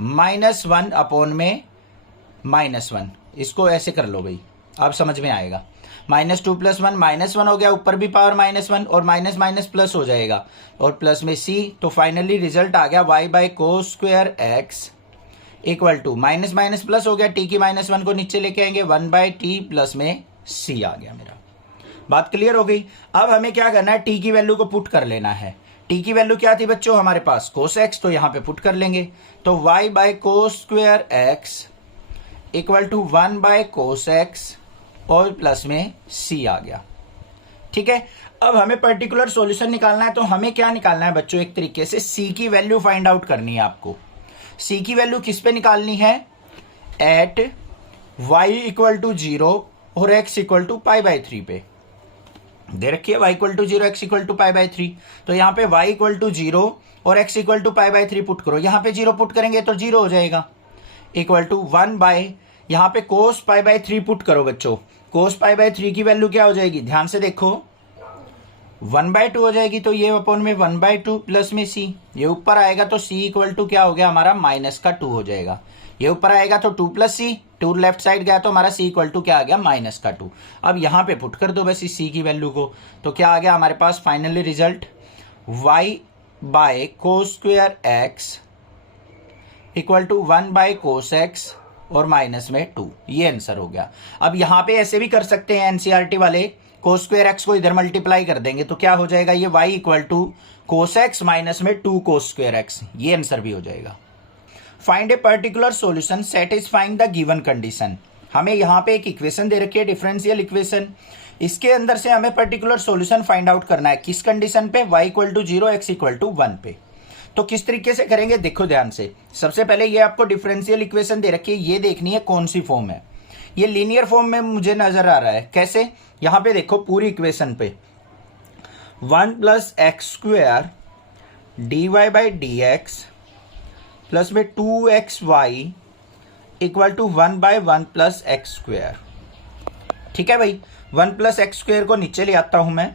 माइनस 1 अपॉन में माइनस 1। इसको ऐसे कर लो भाई, अब समझ में आएगा। माइनस 2 प्लस 1 माइनस 1 हो गया, ऊपर भी पावर माइनस 1 और माइनस माइनस प्लस हो जाएगा और प्लस में c। तो फाइनली रिजल्ट आ गया y by cos square x equal to minus minus plus हो गया, t की माइनस 1 को नीचे लेके आएंगे 1 बाई टी प्लस में c आ गया। मेरा बात क्लियर हो गई। अब हमें क्या करना है, t की वैल्यू को पुट कर लेना है। t की वैल्यू क्या थी बच्चों हमारे पास, कोस एक्स, तो यहाँ पे पुट कर लेंगे। तो y by cos square x equal to 1 by cos x और प्लस में c आ गया। ठीक है, अब हमें पर्टिकुलर सॉल्यूशन निकालना है, तो हमें क्या निकालना है बच्चों, एक तरीके से c की वैल्यू फाइंड आउट करनी है आपको। c की वैल्यू किस पे निकालनी है, एट y इक्वल टू 0 और x equal to pi by 3 पे दे रखिए, y equal to 0 x equal to pi by 3। तो यहाँ पे y इक्वल टू 0 और x equal to pi by 3 put करो, यहाँ पे 0 पुट करेंगे तो 0 हो जाएगा, इक्वल टू 1 बाय, यहाँ पे कोस पाई बाई 3 पुट करो बच्चों। कोस पाई बाई 3 की वैल्यू क्या हो जाएगी, ध्यान से देखो 1/2 हो जाएगी, तो ये अपॉन में 1/2 प्लस में c। ये ऊपर आएगा तो c इक्वल टू क्या हो गया हमारा, माइनस का 2 हो जाएगा। ये ऊपर आएगा तो 2 प्लस c, 2 लेफ्ट साइड गया तो हमारा c इक्वल टू क्या आ गया, माइनस का 2। अब यहाँ पे पुट कर दो बस इस c की वैल्यू को, तो क्या आ गया हमारे पास finally result, y by cos square x equal to 1 by cos x और माइनस में 2। ये आंसर हो गया। अब यहाँ पे ऐसे भी कर सकते हैं एनसीईआरटी वाले, कोस स्क्वायर एक्स को इधर मल्टीप्लाई कर देंगे तो क्या हो जाएगा, ये y equal to cos x minus में 2 कोस स्क्वायर एक्स। ये आंसर भी हो जाएगा। Find a particular solution satisfying the given condition. हमें यहाँ पे एक इक्वेशन दे रखी है, डिफरेंशियल इक्वेशन, इसके अंदर से हमें पर्टिकुलर सॉल्यूशन फाइंड आउट करना है। किस कंडीशन पे, y equal to 0 x equal to 1 पे। तो किस तरीके से करेंगे देखो ध्यान से। सबसे पहले ये आपको डिफरेंशियल इक्वेशन दे रखी है, ये देखनी है कौन सी फॉर्म है। ये लीनियर फॉर्म में मुझे नजर आ रहा है, कैसे, यहाँ पे देखो पूरी इक्वेशन पे 1 plus x square d Y by D x plus में 2xy equal to 1 by 1 plus x square. ठीक है भाई, 1 प्लस एक्स स्क्वायर को नीचे ले आता हूं मैं,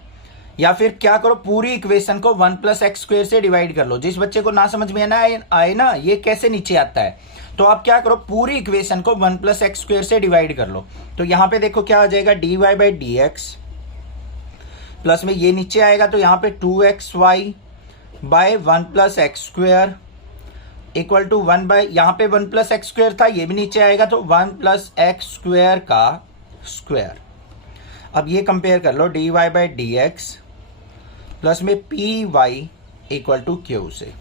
या फिर क्या करो पूरी इक्वेशन को 1 प्लस एक्स स्क्वायर से डिवाइड कर लो। जिस बच्चे को ना समझ में ना आए ना ये कैसे नीचे आता है, तो आप क्या करो पूरी इक्वेशन को 1 प्लस एक्स स्क्वायर से डिवाइड कर लो। तो यहाँ पे देखो क्या आ जाएगा, d Y by D x plus में ये नीचे आएगा तो यहाँ पे 2xy by 1 plus x square equal to 1 by, यहाँ पे 1 प्लस एक्स स्क्वायर था, ये भी नीचे आएगा तो 1 प्लस एक्स स्क्वायर का स्क्वायर। अब ये कंपेयर कर लो, D Y by D x plus में P Y equal to Q से।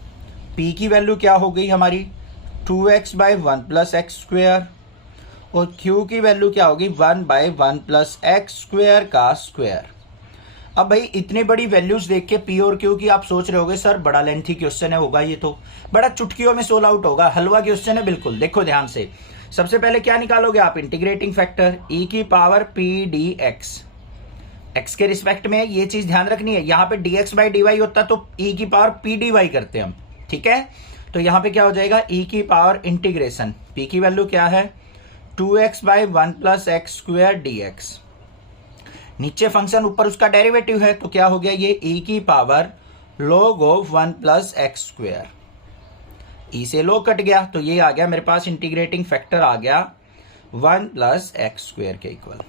p की वैल्यू क्या हो गई हमारी 2x by 1 plus x square और q की वैल्यू क्या होगी 1 बाई 1 प्लस एक्स स्क्वायर का स्क्वायर। अब भाई इतनी बड़ी वैल्यूज देख के p और q की आप सोच रहे होगे सर बड़ा लेंथी क्वेश्चन है होगा, ये तो बड़ा चुटकियों में सोल्व आउट होगा, हलवा क्वेश्चन है बिल्कुल। देखो ध्यान से, सबसे पहले क्या निकालोगे आप, इंटीग्रेटिंग फैक्टर e की पावर p dx। x के रिस्पेक्ट में ये चीज ध्यान रखनी है, यहाँ पे dx बाई dy होता तो e की पावर p dy करते हम, ठीक है। तो यहाँ पे क्या हो जाएगा e की पावर इंटीग्रेशन, p की वैल्यू क्या है 2x by 1 plus x square dx। नीचे फंक्शन ऊपर उसका डेरिवेटिव है तो क्या हो गया ये e की power log of 1 plus x square. E से log कट गया तो ये आ गया मेरे पास इंटीग्रेटिंग फैक्टर आ गया 1 प्लस एक्स स्क्वायर के इक्वल।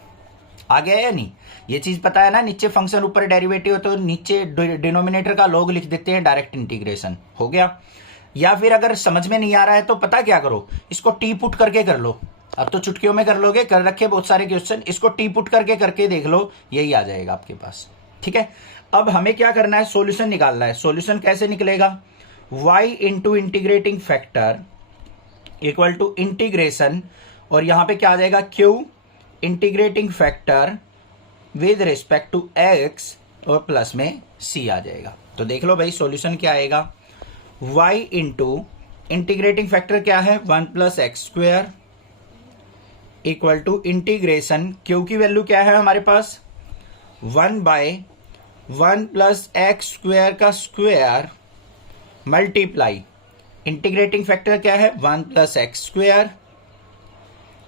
आ गया या नहीं, ये चीज पता है ना, नीचे फंक्शन ऊपर डेरिवेटिव तो नीचे डिनोमिनेटर का log लिख देते हैं, डायरेक्ट इंटीग्रेशन हो गया। या फिर अगर समझ में नहीं आ रहा है तो पता क्या करो, इसको टी पुट करके कर लो। अब तो चुटकियों में कर लोगे, कर रखे बहुत सारे क्वेश्चन, इसको टी पुट करके देख लो, यही आ जाएगा आपके पास। ठीक है, अब हमें क्या करना है, सॉल्यूशन निकालना है। सॉल्यूशन कैसे निकलेगा, y into integrating factor equal to integration, और यहां पे क्या आ जाएगा, q integrating factor with respect to x और प्लस में c आ जाएगा। तो देख लो भाई सॉल्यूशन क्या आएगा, y इंटू इंटीग्रेटिंग फैक्टर क्या है 1 plus x square equal to integration, q की वैल्यू क्या है हमारे पास 1 बाय 1 प्लस एक्स स्क्वेयर का स्क्वेयर मल्टीप्लाई इंटीग्रेटिंग फैक्टर क्या है 1 प्लस एक्स स्क्वेयर,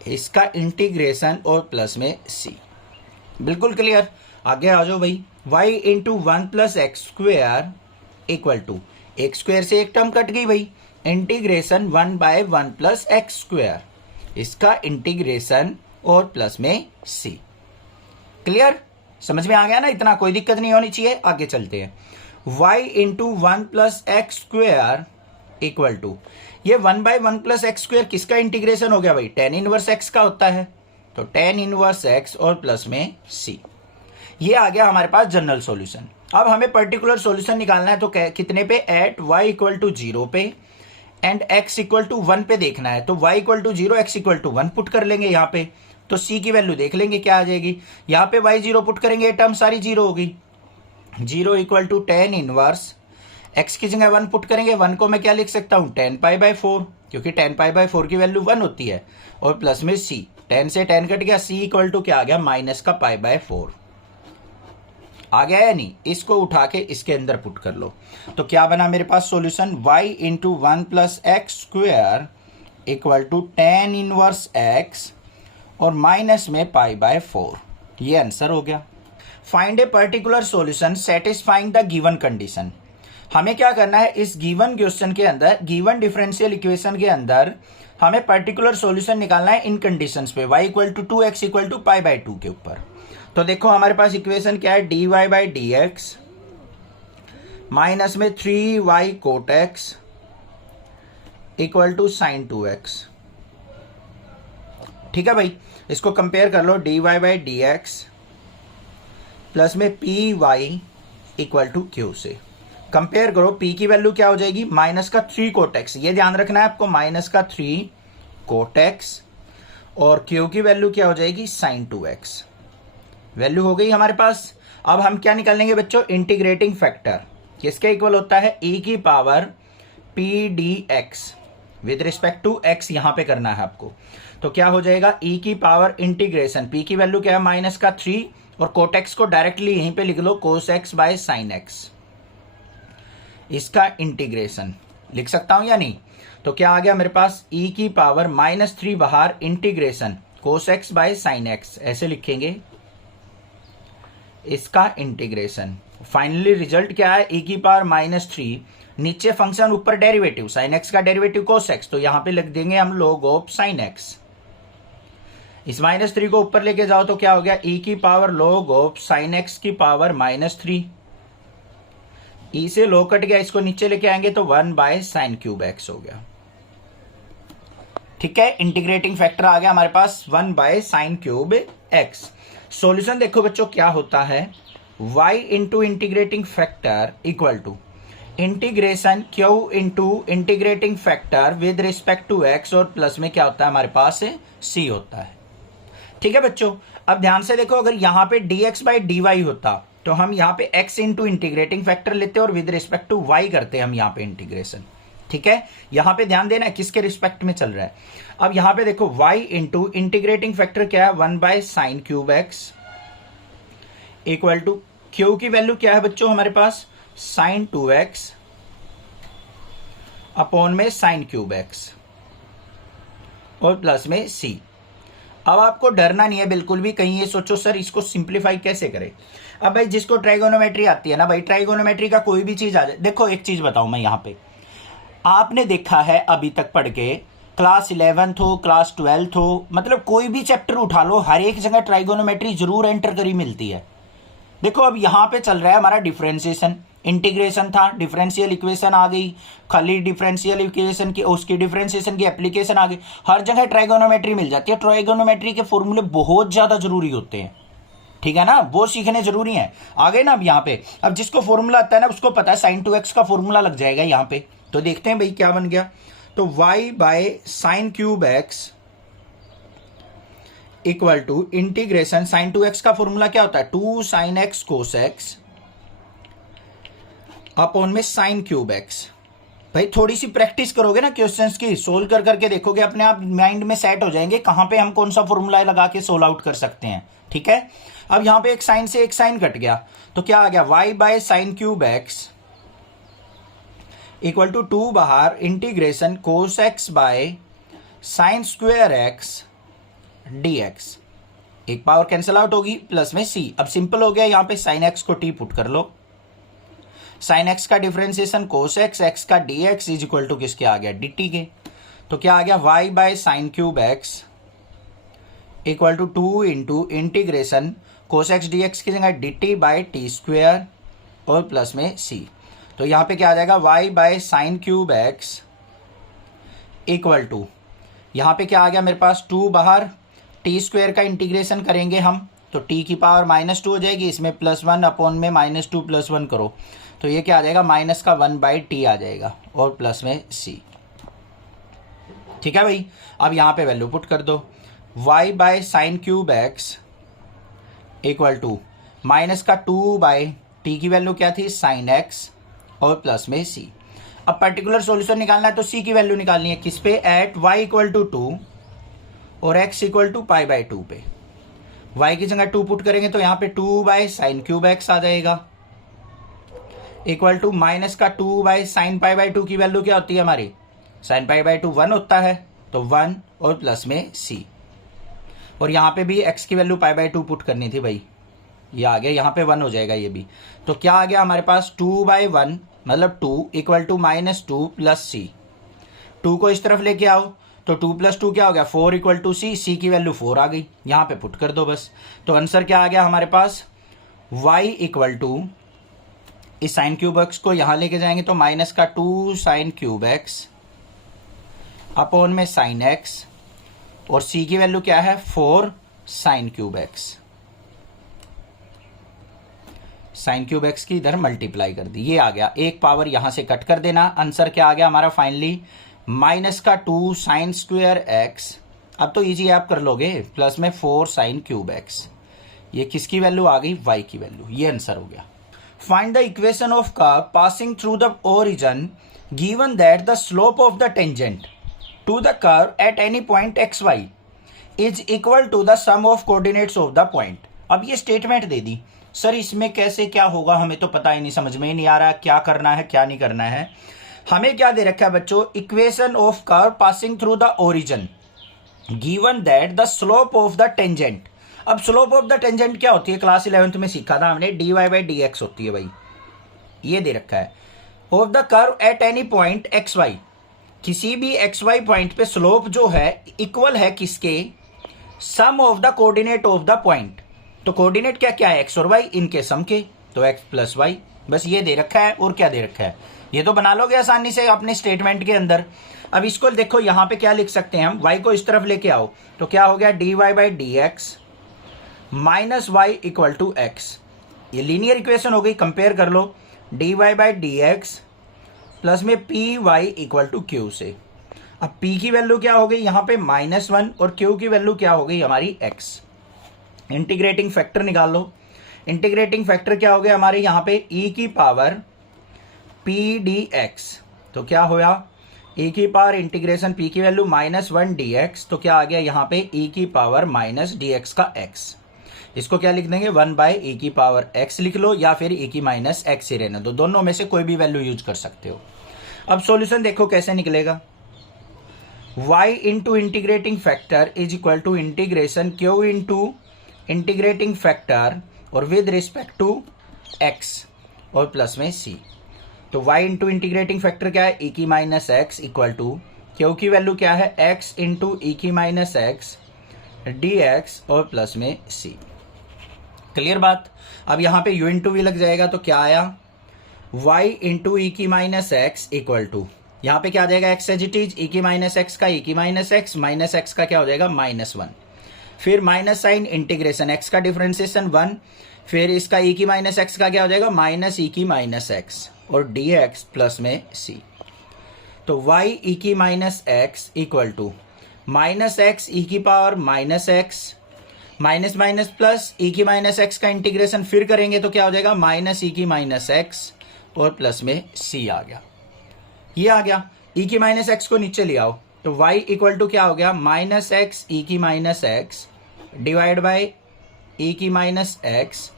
इसका इंटीग्रेशन और प्लस में c। बिल्कुल क्लियर, आगे आ जाओ भाई, y into 1 plus x square equal to एक स्क्वेयर से एक टर्म कट गई भाई, integration 1 by 1 plus x square, इसका इंटीग्रेशन और प्लस में c। क्लियर, समझ में आ गया ना, इतना कोई दिक्कत नहीं होनी चाहिए। आगे चलते हैं, y into 1 plus x square equal to, ये 1 बाय 1 प्लस एक्स स्क्वेयर किसका इंटीग्रेशन हो गया भाई, tan इनवर्स x का होता है, तो tan इनवर्स x और प्लस में c। ये आ गया हमारे पास जनरल सॉल्यूशन। अब हमें पर्टिकुलर सॉल्यूशन निकालना है, तो कितने पे, एट y इक्वल टू 0 पे एंड x इक्वल टू 1 पे देखना है। तो y equal to 0 x equal to 1 put कर लेंगे यहाँ पे, तो c की वैल्यू देख लेंगे क्या आ जाएगी। यहाँ पे y 0 पुट करेंगे, ये टर्म सारी 0 होगी, 0 equal to tan inverse, x की जगह 1 पुट करेंगे, 1 को मैं क्या लिख सकता हूँ tan पाई बाय 4, क्योंकि tan पाई बाय 4 की वैल्यू 1 होती है, और प्लस में c, tan से tan कट गया, c इक्वल टू क्या आ गया, माइनस का पाई बाय 4 आ गया है नहीं, इसको उठा के इसके अंदर पुट कर लो। तो क्या बना मेरे पास solution, y into 1 plus x square equal to tan inverse x और माइनस में पाई बाय 4, ये आंसर हो गया। Find a particular solution satisfying the given condition. हमें क्या करना है, इस गिवन क्वेश्चन के अंदर, गिवन डिफरेंशियल इक्वेशन के अंदर हमें पर्टिकुलर सॉल्यूशन निकालना है इन कंडीशंस पे, y equal to 2x equal to pi by 2 के ऊपर। तो देखो हमारे पास इक्वेशन क्या है, dy by D x minus में 3y cot x equal to sine 2x। ठीक है भाई, इसको कंपेयर कर लो, dy by D x plus में P Y equal to Q से कंपेयर करो। p की वैल्यू क्या हो जाएगी, माइनस का 3 कोट एक्स, ये ध्यान रखना है आपको, माइनस का 3 कोट एक्स, और q की वैल्यू क्या हो जाएगी, साइन 2x। वैल्यू हो गई हमारे पास। अब हम क्या निकालेंगे बच्चों, इंटीग्रेटिंग फैक्टर, किसके इक्वल होता है, e की power p d x with respect to x, यहां पे करना है आपको। तो क्या हो जाएगा, e की पावर इंटीग्रेशन, p की वैल्यू क्या है, माइनस का 3, और कोट एक्स को डायरेक्टली यहीं पे लिख लो, cos x by sine X, इसका इंटीग्रेशन लिख सकता हूं या नहीं। तो क्या आ गया मेरे पास, e की पावर माइनस 3 बाहर, integration cos x by sine x, ऐसे लिखेंगे, इसका इंटीग्रेशन। फाइनली रिजल्ट क्या है, e की पावर माइनस 3, नीचे फंक्शन ऊपर डेरिवेटिव, साइन एक्स का डेरिवेटिव कोस एक्स, तो यहां पे लिख देंगे हम log ऑफ साइन एक्स। इस माइनस 3 को ऊपर लेके जाओ तो क्या हो गया, e की power log of sine x की पावर माइनस 3, e से log कट गया, इसको नीचे लेके आएंगे तो 1 बाय साइन क्यूब एक्स हो गया। ठीक है, इंटीग्रेटिंग फैक्टर आ गया हमारे पास 1 by sine cube x. Solution देखो बच्चों क्या होता है, y into integrating factor equal to integration q into integrating factor with respect to x, और प्लस में क्या होता है हमारे पास c होता है। ठीक है बच्चों, अब ध्यान से देखो, अगर यहां पे dx बाई dy होता तो हम यहाँ पे x इंटू इंटीग्रेटिंग फैक्टर लेते और विद रिस्पेक्ट टू y करते हम यहाँ पे इंटीग्रेशन। ठीक है, यहां पे ध्यान देना है किसके रिस्पेक्ट में चल रहा है। अब यहां पे देखो y इंटू इंटीग्रेटिंग फैक्टर क्या है, 1 by sine cube x equal to q की वैल्यू क्या है बच्चों हमारे पास, साइन 2x अपॉन में साइन क्यूब एक्स और प्लस में c। अब आपको डरना नहीं है बिल्कुल भी, कहीं ये सोचो सर इसको सिंप्लीफाई कैसे करें। अब भाई जिसको ट्राइगोनोमेट्री आती है ना भाई, ट्राइगोनोमेट्री का कोई भी चीज आ जाए, देखो एक चीज बताऊं मैं, यहाँ पे आपने देखा है अभी तक पढ़ के, क्लास 11th हो, क्लास 12th हो, मतलब कोई भी चैप्टर उठा लो, हर एक जगह ट्राइगोनोमेट्री जरूर एंटर करी मिलती है। देखो अब यहां पे चल रहा है हमारा डिफरेंशिएशन, इंटीग्रेशन था, डिफरेंशियल इक्वेशन आ गई, खाली डिफरेंशियल इक्वेशन की उसकी डिफरेंशिएशन की एप्लीकेशन आ गई, हर जगह ट्राइगोनोमेट्री मिल जाती है। ट्राइगोनोमेट्री के फॉर्मूले बहुत ज्यादा जरूरी होते हैं, ठीक है ना, वो सीखने जरूरी है। आगे ना अब यहाँ पे अब जिसको फॉर्मूला आता है ना उसको पता है साइन 2x का फॉर्मूला लग जाएगा यहाँ पे। तो देखते हैं भाई क्या बन गया। तो y by sine cube x equal to integration sine 2x का फॉर्मूला क्या होता है 2 sine x cos x upon में साइन क्यूब एक्स। भाई थोड़ी सी प्रैक्टिस करोगे ना क्वेश्चंस की, सोल्व कर करके देखोगे, अपने आप माइंड में सेट हो जाएंगे कहां पे हम कौन सा फॉर्मूला लगा के सोल्व आउट कर सकते हैं। ठीक है, अब यहां पे एक साइन से एक साइन कट गया तो क्या आ गया y by sine cube x equal to 2 बाहर integration cos x by sine square x dx। एक पावर कैंसिल आउट होगी प्लस में c। अब सिंपल हो गया, यहां पे साइन एक्स को t पुट कर लो, साइन एक्स का डिफरेंशिएशन कोस एक्स, एक्स का dx इज इक्वल टू किसके आ गया dt के। तो क्या आ गया y by sine cube x equal to 2 into integration cos x dx की जगह dt बाय टी स्क्वेयर और प्लस में c। तो यहाँ पे क्या आ जाएगा y by sine cube x equal to, यहाँ पे क्या आ गया मेरे पास 2 बाहर, टी स्क्वेयर का इंटीग्रेशन करेंगे हम तो t की पावर -2 हो जाएगी, इसमें +1 अपॉन में -2 + 1 करो तो ये क्या आ जाएगा माइनस का 1/t आ जाएगा और प्लस में c। ठीक है भाई, अब यहाँ पे वैल्यू पुट कर दो, y by sine cube x equal to minus का 2/t की वैल्यू क्या थी साइन एक्स और प्लस में c। अब पर्टिकुलर सॉल्यूशन निकालना है तो c की वैल्यू निकालनी है किस पे, एट y इक्वल टू 2 और x इक्वल टू π/2 पे। y की जगह 2 पुट करेंगे तो यहाँ पे 2 बाय साइन क्यूब एक्स आ जाएगा इक्वल टू माइनस का 2 बाय साइन π/2 की वैल्यू क्या होती है हमारी, साइन π/2 1 होता है तो 1 और प्लस में c। और यहाँ पे भी x की वैल्यू π/2 पुट करनी थी भाई, ये आ गया, यहाँ पे 1 हो जाएगा ये भी। तो क्या आ गया हमारे पास 2/1 मतलब 2 इक्वल टू -2 प्लस c। 2 को इस तरफ लेके आओ तो 2 + 2 क्या हो गया 4 इक्वल टू c की वैल्यू 4 आ गई, यहाँ पे पुट कर दो बस। तो आंसर क्या आ गया हमारे पास y इक्वल टू, इस साइन क्यूब एक्स को यहां लेके जाएंगे तो माइनस का 2 साइन क्यूब एक्स अपॉन में साइन एक्स और c की वैल्यू क्या है 4 sign cube x. Sign cube x की इधर मल्टीप्लाई कर दी, ये आ गया, एक पावर यहां से कट कर देना। आंसर क्या आ गया हमारा फाइनली माइनस का 2 साइन स्क्वायर एक्स, अब तो इजी आप कर लोगे, प्लस में 4 साइन क्यूब एक्स। ये किसकी वैल्यू आ गई y की वैल्यू, ये आंसर हो गया। Find the equation of curve passing through the origin given that the slope of the tangent to the curve at any point xy is equal to the sum of coordinates of the point। अब ये स्टेटमेंट दे दी, सर इसमें कैसे क्या होगा हमें तो पता ही नहीं, समझ में ही नहीं आ रहा क्या करना है क्या नहीं करना है। हमें क्या दे रखा है बच्चों, equation of curve passing through the origin given that the slope of the tangent. अब स्लोप ऑफ द टेंजेंट क्या होती है, क्लास 11th में सीखा था हमने, dy/dx होती है भाई, ये दे रखा है। Of the curve at any point xy, किसी भी xy पॉइंट पे स्लोप जो है इक्वल है किसके, sum of the coordinate of the point. तो कोऑर्डिनेट क्या क्या है x और y, इनके सम के, तो x प्लस y, बस ये दे रखा है। और क्या दे रखा है, ये तो बना लोगे आसानी से अपने स्टेटमेंट के अंदर। अब इसको देखो यहाँ पे क्या लिख सकते हैं हम, y को इस तरफ लेके आओ तो क्या हो गया dy/dx minus y equal to x. ये लीनियर इक्वेशन हो गई, कंपेयर कर लो dy/dx प्लस में py इक्वल टू q से। अब p की वैल्यू क्या हो गई यहाँ पे -1 और q की वैल्यू क्या हो गई हमारी x। इंटीग्रेटिंग फैक्टर निकाल लो, इंटीग्रेटिंग फैक्टर क्या हो गया हमारे यहाँ पे e की पावर p dx। तो क्या होया e की पावर इंटीग्रेशन p की वैल्यू -1 dx, तो क्या आ गया यहाँ पे e की पावर -dx का x। इसको क्या लिख देंगे 1/e की पावर x लिख लो या फिर e की -x ही रहने दो, दोनों में से कोई भी वैल्यू यूज कर सकते हो। अब सॉल्यूशन देखो कैसे निकलेगा, y into integrating factor is equal to integration q into integrating factor और विद रिस्पेक्ट टू x और प्लस में c। तो y इंटू इंटीग्रेटिंग फैक्टर क्या है e की -x इक्वल टू q की वैल्यू क्या है x इंटू e की -x dx और प्लस में c। क्लियर बात। अब यहाँ पे u इंटू वी लग जाएगा तो क्या आया y इंटू ई की -x इक्वल टू, यहाँ पे क्या आ जाएगा x as it is, e की -x का e की -x का क्या हो जाएगा -1। फिर माइनस साइन इंटीग्रेशन एक्स का डिफरेंशिएशन 1, फिर इसका ई की माइनस एक्स का क्या हो जाएगा माइनस ई की माइनस एक्स और डी एक्स प्लस में सी। तो वाई ई की minus x equal to minus X E की power minus x minus minus plus E की माइनस एक्स का इंटीग्रेशन फिर करेंगे तो क्या हो जाएगा माइनस ई की माइनस एक्स और प्लस में सी आ गया। ये आ गया, ई की माइनस एक्स को नीचे ले आओ तो y इक्वल टू क्या हो गया माइनस एक्स ई की minus x divide by E की माइनस एक्स,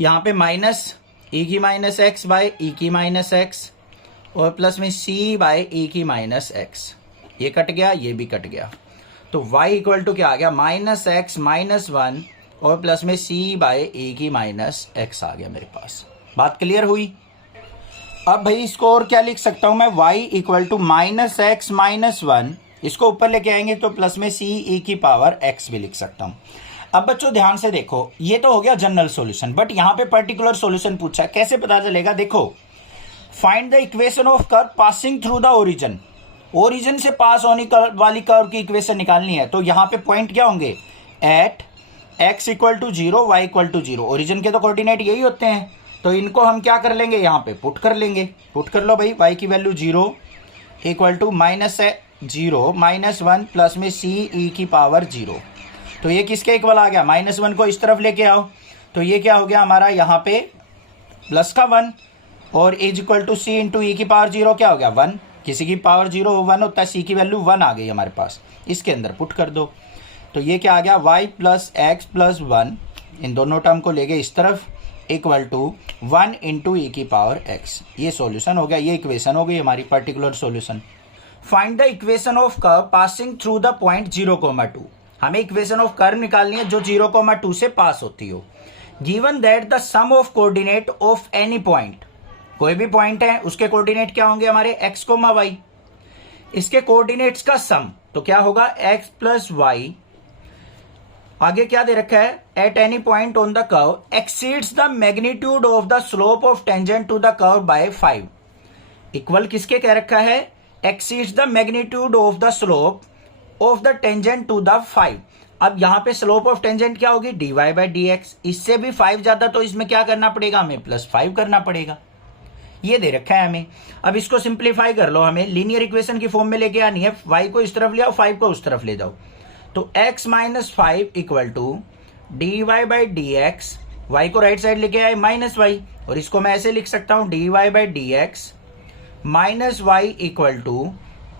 यहाँ पे माइनस ई की माइनस एक्स बाई ई की माइनस एक्स और प्लस में c बाई ई की माइनस एक्स। ये कट गया, ये भी कट गया, तो y इक्वल टू क्या आ गया माइनस एक्स माइनस 1 और प्लस में c बाई ई की माइनस एक्स आ गया मेरे पास। बात क्लियर हुई? अब भाई इसको और क्या लिख सकता हूं मैं, y equal to minus x minus 1, इसको ऊपर लेके आएंगे तो प्लस में c ई की पावर x भी लिख सकता हूं। अब बच्चों ध्यान से देखो, ये तो हो गया जनरल सॉल्यूशन, बट यहां पे पर्टिकुलर सॉल्यूशन पूछा है, कैसे पता चलेगा? देखो, find the equation of curve passing through the origin, origin से पास होने वाली कर्व की इक्वेशन निकालनी है। तो यहाँ पे पॉइंट क्या होंगे, at x equal to 0 y equal to 0, origin के तो कोऑर्डिनेट यही होते हैं, तो इनको हम क्या कर लेंगे यहाँ पे पुट कर लेंगे। पुट कर लो भाई, y की value 0 equal to minus 0 minus 1 plus में c ई की पावर 0। तो ये किसके इक्वल आ गया, माइनस 1 को इस तरफ लेके आओ तो ये क्या हो गया हमारा यहाँ पे प्लस का 1 और is equal to C into ई की पावर 0 क्या हो गया 1, किसी की पावर 0 1 होता है, सी की वैल्यू 1 आ गई हमारे पास, इसके अंदर पुट कर दो तो ये क्या आ गया y प्लस एक्स प्लस 1, इन दोनों टर्म को ले गए इस तरफ इक्वल टू 1 इंटू ई की पावर x। ये सॉल्यूशन हो गया, ये इक्वेशन हो गई हमारी particular solution. Find the equation of curve passing through the point 0,2, हमें इक्वेशन ऑफ कर्व निकालनी है जो 0,2 से पास होती हो। Given that the sum of coordinate of any point, कोई भी पॉइंट है उसके कोऑर्डिनेट क्या होंगे हमारे x, y, इसके कोऑर्डिनेट्स का सम तो क्या होगा x प्लस y, आगे क्या दे रखा है, at any point on the curve exceeds the magnitude of the slope of tangent to the curve by 5, equal किसके कह रखा है, exceeds the magnitude of the slope of the tangent to the 5। अब यहां पे स्लोप ऑफ टेंजेंट क्या होगी dy बाई dx, इससे भी 5 ज्यादा तो इसमें क्या करना पड़ेगा हमें प्लस 5 करना पड़ेगा, ये दे रखा है हमें। अब इसको सिंप्लीफाई कर लो, हमें लीनियर इक्वेशन की फॉर्म में लेके आनी है, y को इस तरफ ले आओ 5 को उस तरफ ले जाओ, तो x minus 5 equal to d Y by D x, y को राइट साइड लेके आए माइनस वाई, और इसको मैं ऐसे लिख सकता हूं d Y by D x minus y equal to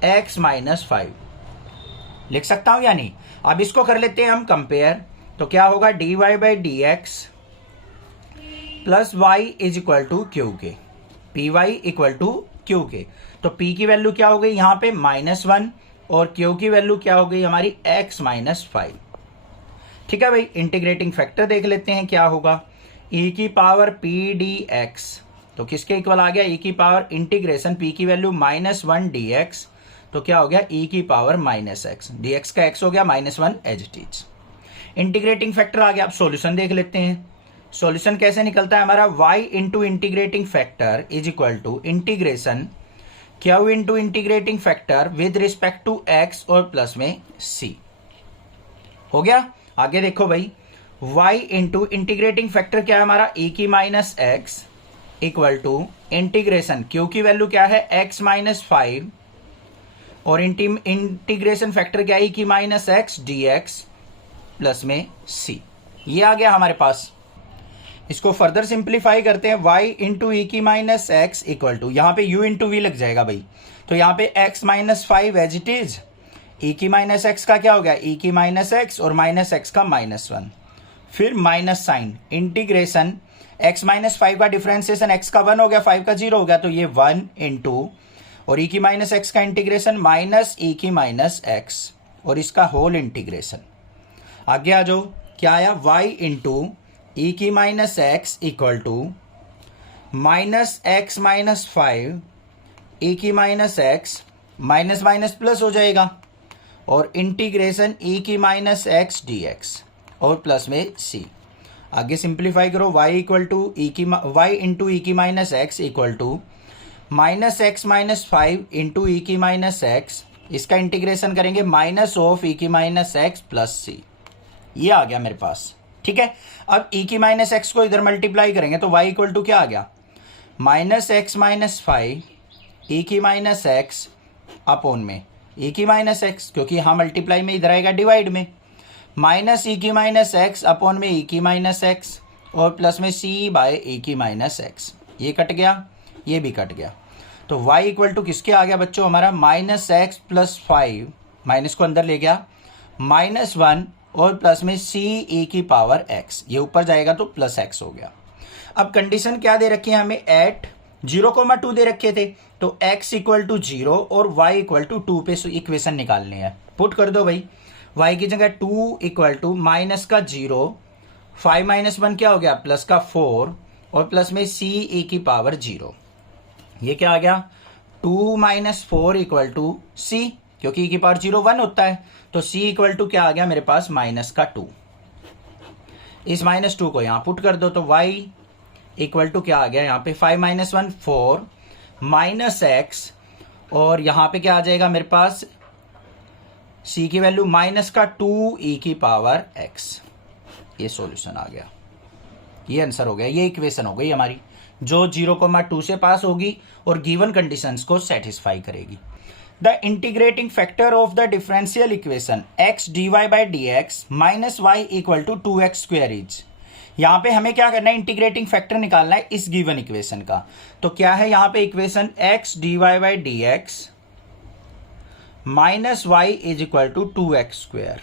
x minus 5 लिख सकता हूं या नहीं। अब इसको कर लेते हैं हम कंपेयर, तो क्या होगा D Y by D x plus Y is equal to Q के, P Y equal to Q के, तो पी की वैल्यू क्या हो गई यहाँ पे -1 और क्यू की वैल्यू क्या हो गई हमारी x माइनस 5। ठीक है भाई, इंटीग्रेटिंग फैक्टर देख लेते हैं क्या होगा, e की पावर पी डी एक्स, तो किसके इक्वल आ गया, e की पावर इंटीग्रेशन p की वैल्यू -1 dx, तो क्या हो गया e की पावर -x, dx का x हो गया -1 as it is. Integrating factor आ गया। अब सॉल्यूशन देख लेते हैं, सॉल्यूशन कैसे निकलता है हमारा, y into integrating factor is equal to integration q into integrating factor with respect to x और प्लस में c हो गया। आगे देखो भाई, y इंटू इंटीग्रेटिंग फैक्टर क्या है हमारा, e की minus x equal to integration q की वैल्यू क्या है x माइनस 5 और इंटीग्रेशन फैक्टर क्या है e की माइनस x dx प्लस में c, ये आ गया हमारे पास। इसको फर्दर सिंप्लीफाई करते हैं, y इंटू ई की माइनस एक्स इक्वल टू, यहाँ पे u इंटू वी लग जाएगा भाई, तो यहाँ पे x minus 5 as it is, E की माइनस एक्स का क्या हो गया e की माइनस एक्स और माइनस एक्स का -1, फिर minus sign integration x minus 5 का डिफरेंशिएशन x का 1 हो गया 5 का 0 हो गया, तो ये 1 इंटू और e की माइनस एक्स का इंटीग्रेशन माइनस e की माइनस एक्स और इसका होल इंटीग्रेशन। आगे आ जाओ, क्या आया y इंटू e की minus x equal to minus x minus 5 e की minus x minus minus plus हो जाएगा और इंटीग्रेशन e की माइनस एक्स dx और प्लस में c। आगे सिंप्लीफाई करो, y equal to y into ई की minus x equal to minus x minus 5 into ई की माइनस एक्स, इसका इंटीग्रेशन करेंगे माइनस ऑफ ई की माइनस एक्स प्लस c। ये आ गया मेरे पास, ठीक है। अब e की माइनस एक्स को इधर मल्टीप्लाई करेंगे तो y इक्वल टू क्या आ गया, माइनस एक्स माइनस 5 e की माइनस एक्स अपॉन में e की माइनस एक्स, क्योंकि यहाँ मल्टीप्लाई में इधर आएगा डिवाइड में, माइनस e की माइनस एक्स अपॉन में e की माइनस एक्स और प्लस में c बाय e की माइनस एक्स। ये कट गया, ये भी कट गया, तो y इक्वल टू किसके आ गया बच्चों हमारा, माइनस एक्स प्लस 5, माइनस को अंदर ले गया, माइनस 1 और प्लस में c e की पावर x, ये ऊपर जाएगा तो प्लस x हो गया। अब कंडीशन क्या दे रखी है हमें, एट 0,2 दे रखे थे, तो x इक्वल टू 0 और y इक्वल टू 2 पे इक्वेशन निकालनी है। पुट कर दो भाई, y की जगह 2 इक्वल टू माइनस का 0, 5 माइनस 1 क्या हो गया, प्लस का 4 और प्लस में c e की पावर 0। ये क्या आ गया, 2 माइनस 4 इक्वल टू c, क्योंकि e की पावर 0 1 होता है, तो c इक्वल टू क्या आ गया मेरे पास, माइनस का 2। इस माइनस 2 को यहाँ पुट कर दो तो y इक्वल टू क्या आ गया, यहाँ पे 5 माइनस 1 4 माइनस एक्स और यहाँ पे क्या आ जाएगा मेरे पास, c की वैल्यू माइनस का 2 e की पावर x। ये सॉल्यूशन आ गया, ये आंसर हो गया, ये इक्वेशन हो गई हमारी जो 0,2 से पास होगी और गिवन कंडीशंस को सेटिस्फाई करेगी। The integrating factor of the differential equation x dy by D x minus y equal to 2x square is. यहाँ पे हमें क्या करना है, इंटीग्रेटिंग फैक्टर निकालना है इस गिवन इक्वेशन का। तो क्या है यहाँ पे equation, x dy by D x minus y is equal to 2x square.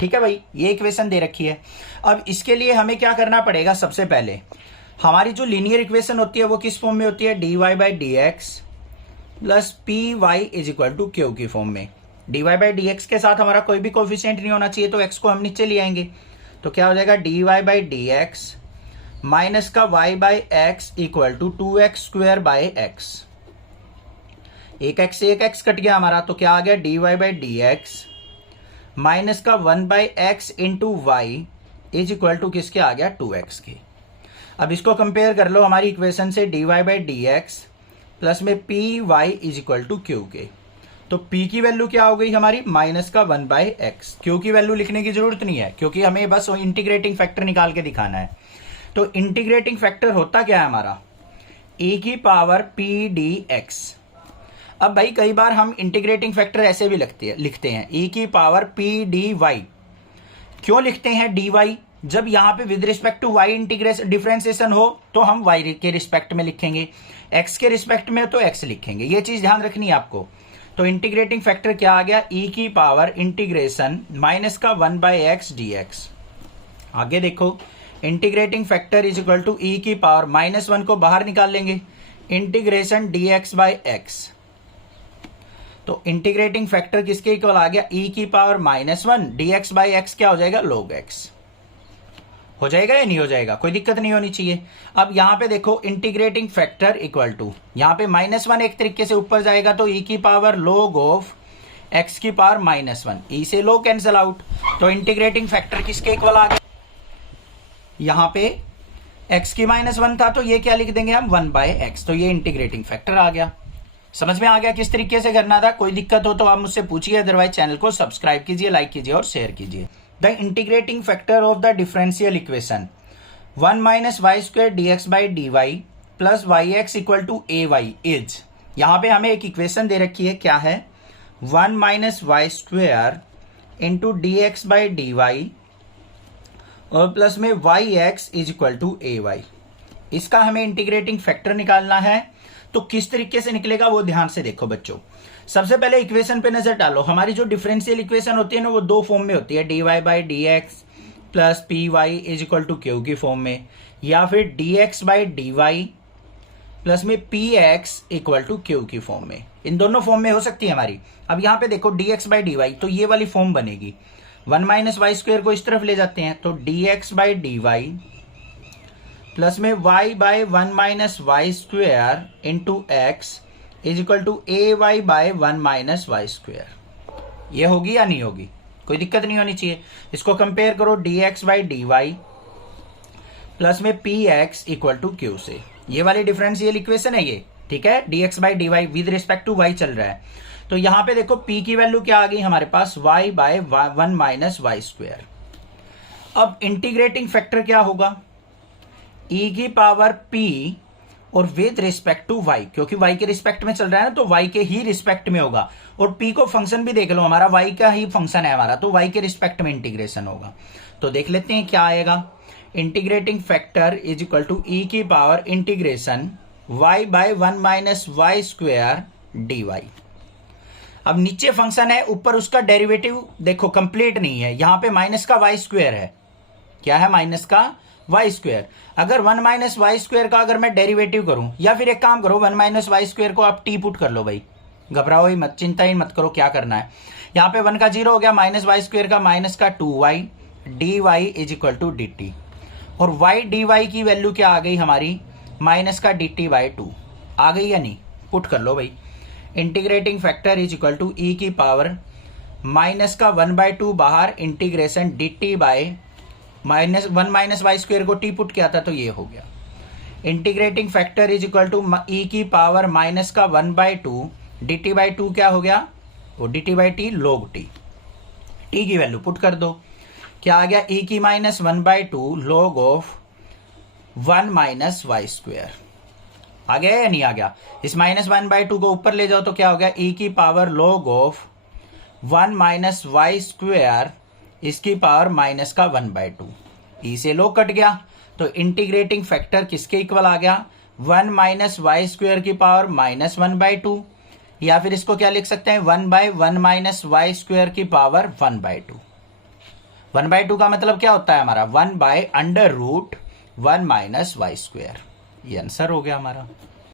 ठीक है भाई, ये इक्वेशन दे रखी है। अब इसके लिए हमें क्या करना पड़ेगा, सबसे पहले हमारी जो लीनियर इक्वेशन होती है वो किस फॉर्म में होती है, dy by D x plus P Y is equal to Q की फॉर्म में। dy बाई डी एक्स के साथ हमारा कोई भी कोफिशिएंट नहीं होना चाहिए, तो x को हम नीचे ले आएंगे, तो क्या हो जाएगा, dy by D x minus का y by x equal to 2x square by x. एक x कट गया हमारा, तो क्या आ गया, dy by D x minus का 1 by x into Y is equal to किसके आ गया, 2x के। अब इसको कंपेयर कर लो हमारी इक्वेशन से, dy by D x plus में P Y is equal to Q के। तो p की वैल्यू क्या हो गई हमारी, माइनस का 1 बाई एक्स। क्यू की वैल्यू लिखने की जरूरत नहीं है, क्योंकि हमें बस इंटीग्रेटिंग फैक्टर निकाल के दिखाना है। तो इंटीग्रेटिंग फैक्टर होता क्या है हमारा, e की पावर पी डी एक्स। अब भाई कई बार हम इंटीग्रेटिंग फैक्टर ऐसे भी लिखते हैं e की पावर पी डी वाई। क्यों लिखते हैं डी वाई, जब यहाँ पे with respect to y integration differentiation हो तो हम y के रिस्पेक्ट में लिखेंगे, x के रिस्पेक्ट में तो x लिखेंगे। ये चीज ध्यान रखनी है आपको। तो इंटीग्रेटिंग फैक्टर क्या आ गया, e की पावर इंटीग्रेशन माइनस का 1 बाई एक्स डी एक्स। आगे देखो, integrating factor is equal to e की पावर माइनस 1 को बाहर निकाल लेंगे, integration d x by x. तो इंटीग्रेटिंग फैक्टर किसके इक्वल आ गया, e की power minus 1 d x by x क्या हो जाएगा, log x। हो जाएगा या नहीं हो जाएगा, कोई दिक्कत नहीं होनी चाहिए। अब यहाँ पे देखो, इंटीग्रेटिंग फैक्टर इक्वल टू, यहाँ पे माइनस 1 एक तरीके से ऊपर जाएगा तो e की पावर log ऑफ x की पावर माइनस 1, e से log कैंसिल आउट। तो इंटीग्रेटिंग फैक्टर किसके इक्वल आ गया, यहाँ पे x की माइनस 1 था तो ये क्या लिख देंगे हम, 1 बाय एक्स। तो ये इंटीग्रेटिंग फैक्टर आ गया। समझ में आ गया किस तरीके से करना था। कोई दिक्कत हो तो आप मुझसे पूछिए, अदरवाइज चैनल को सब्सक्राइब कीजिए, लाइक कीजिए और शेयर कीजिए। The integrating factor of the differential equation 1 minus y square D x by D Y plus y x equal to a y is. यहाँ पे हमें एक इक्वेशन दे रखी है, क्या है, 1 minus y square into d x by D y और प्लस में y x is equal to a y. इसका हमें इंटीग्रेटिंग फैक्टर निकालना है। तो किस तरीके से निकलेगा वो ध्यान से देखो बच्चों। सबसे पहले इक्वेशन पे नजर डालो। हमारी जो डिफरेंशियल इक्वेशन होती है ना, वो दो फॉर्म में होती है, D Y by D x plus P Y is equal to Q की फॉर्म में, या फिर D x by D Y plus में P X equal to Q की फॉर्म में। इन दोनों फॉर्म में हो सकती है हमारी। अब यहाँ पे देखो, d x by D y, तो ये वाली फॉर्म बनेगी। 1 माइनस वाई स्क्वायर को इस तरफ ले जाते हैं, तो d x by D Y plus में y by 1 minus Y square into x is equal to a y by 1 minus Y square. ये होगी या नहीं होगी, कोई दिक्कत नहीं होनी चाहिए। इसको कंपेयर करो D x by D Y plus में P X equal to Q से। ये वाली डिफरेंशियल इक्वेशन है ये, ठीक है। D x by D Y with respect to Y चल रहा है। तो यहाँ पे देखो p की वैल्यू क्या आ गई हमारे पास, y by 1 minus Y square. अब इंटीग्रेटिंग फैक्टर क्या होगा, ई की पावर पी और विद रिस्पेक्ट टू वाई, क्योंकि वाई के रिस्पेक्ट में चल रहा है ना, तो वाई के ही रिस्पेक्ट में होगा। और पी को फंक्शन भी देख लो, हमारा वाई का ही फंक्शन है हमारा, तो वाई के रिस्पेक्ट में इंटीग्रेशन होगा। तो देख लेते हैं क्या आएगा। Integrating factor is equal to E की power integration Y by 1 minus Y square D Y. अब नीचे फंक्शन है, ऊपर उसका डेरिवेटिव देखो कंप्लीट नहीं है, यहां पे माइनस का वाई स्क्वेयर है। क्या है, माइनस का वाई स्क्वेयर। अगर 1 माइनस वाई स्क्वेयर का अगर मैं डेरिवेटिव करूं, या फिर एक काम करो 1 माइनस वाई स्क्वेयर को आप टी पुट कर लो भाई, घबराओ ही मत, चिंता ही मत करो क्या करना है। यहां पे 1 का 0 हो गया, माइनस वाई स्क्वेयर का माइनस का 2y d y is equal to d t. और वाई डी वाई की वैल्यू क्या आ गई हमारी, माइनस का डी टी बाई 2 आ गई या नहीं, पुट कर लो भाई। Integrating factor is equal to E की पावर माइनस का 1/2 बाहर integration D T by minus 1 minus Y square को टी पुट किया था तो ये हो गया। Integrating factor is equal to E की पावर माइनस का 1/2 डी टी बाई 2 क्या हो गया, वो D T by T log T, T की वैल्यू पुट कर दो, क्या आ गया, ई की minus 1/2 log of 1 minus Y square. आ गया या नहीं आ गया, इस माइनस 1/2 को ऊपर ले जाओ तो क्या हो गया, ई की power log of 1 minus Y square इसकी पावर माइनस का 1/2, ई से log कट गया, तो इंटीग्रेटिंग फैक्टर किसके इक्वल आ गया, 1 माइनस वाई स्क्वेयर की पावर माइनस 1/2, या फिर इसको क्या लिख सकते हैं, 1/1 माइनस वाई स्क्वेयर की पावर 1/2। 1/2 का मतलब क्या होता है हमारा, 1/√1 माइनस वाई स्क्वेयर। ये आंसर हो गया हमारा।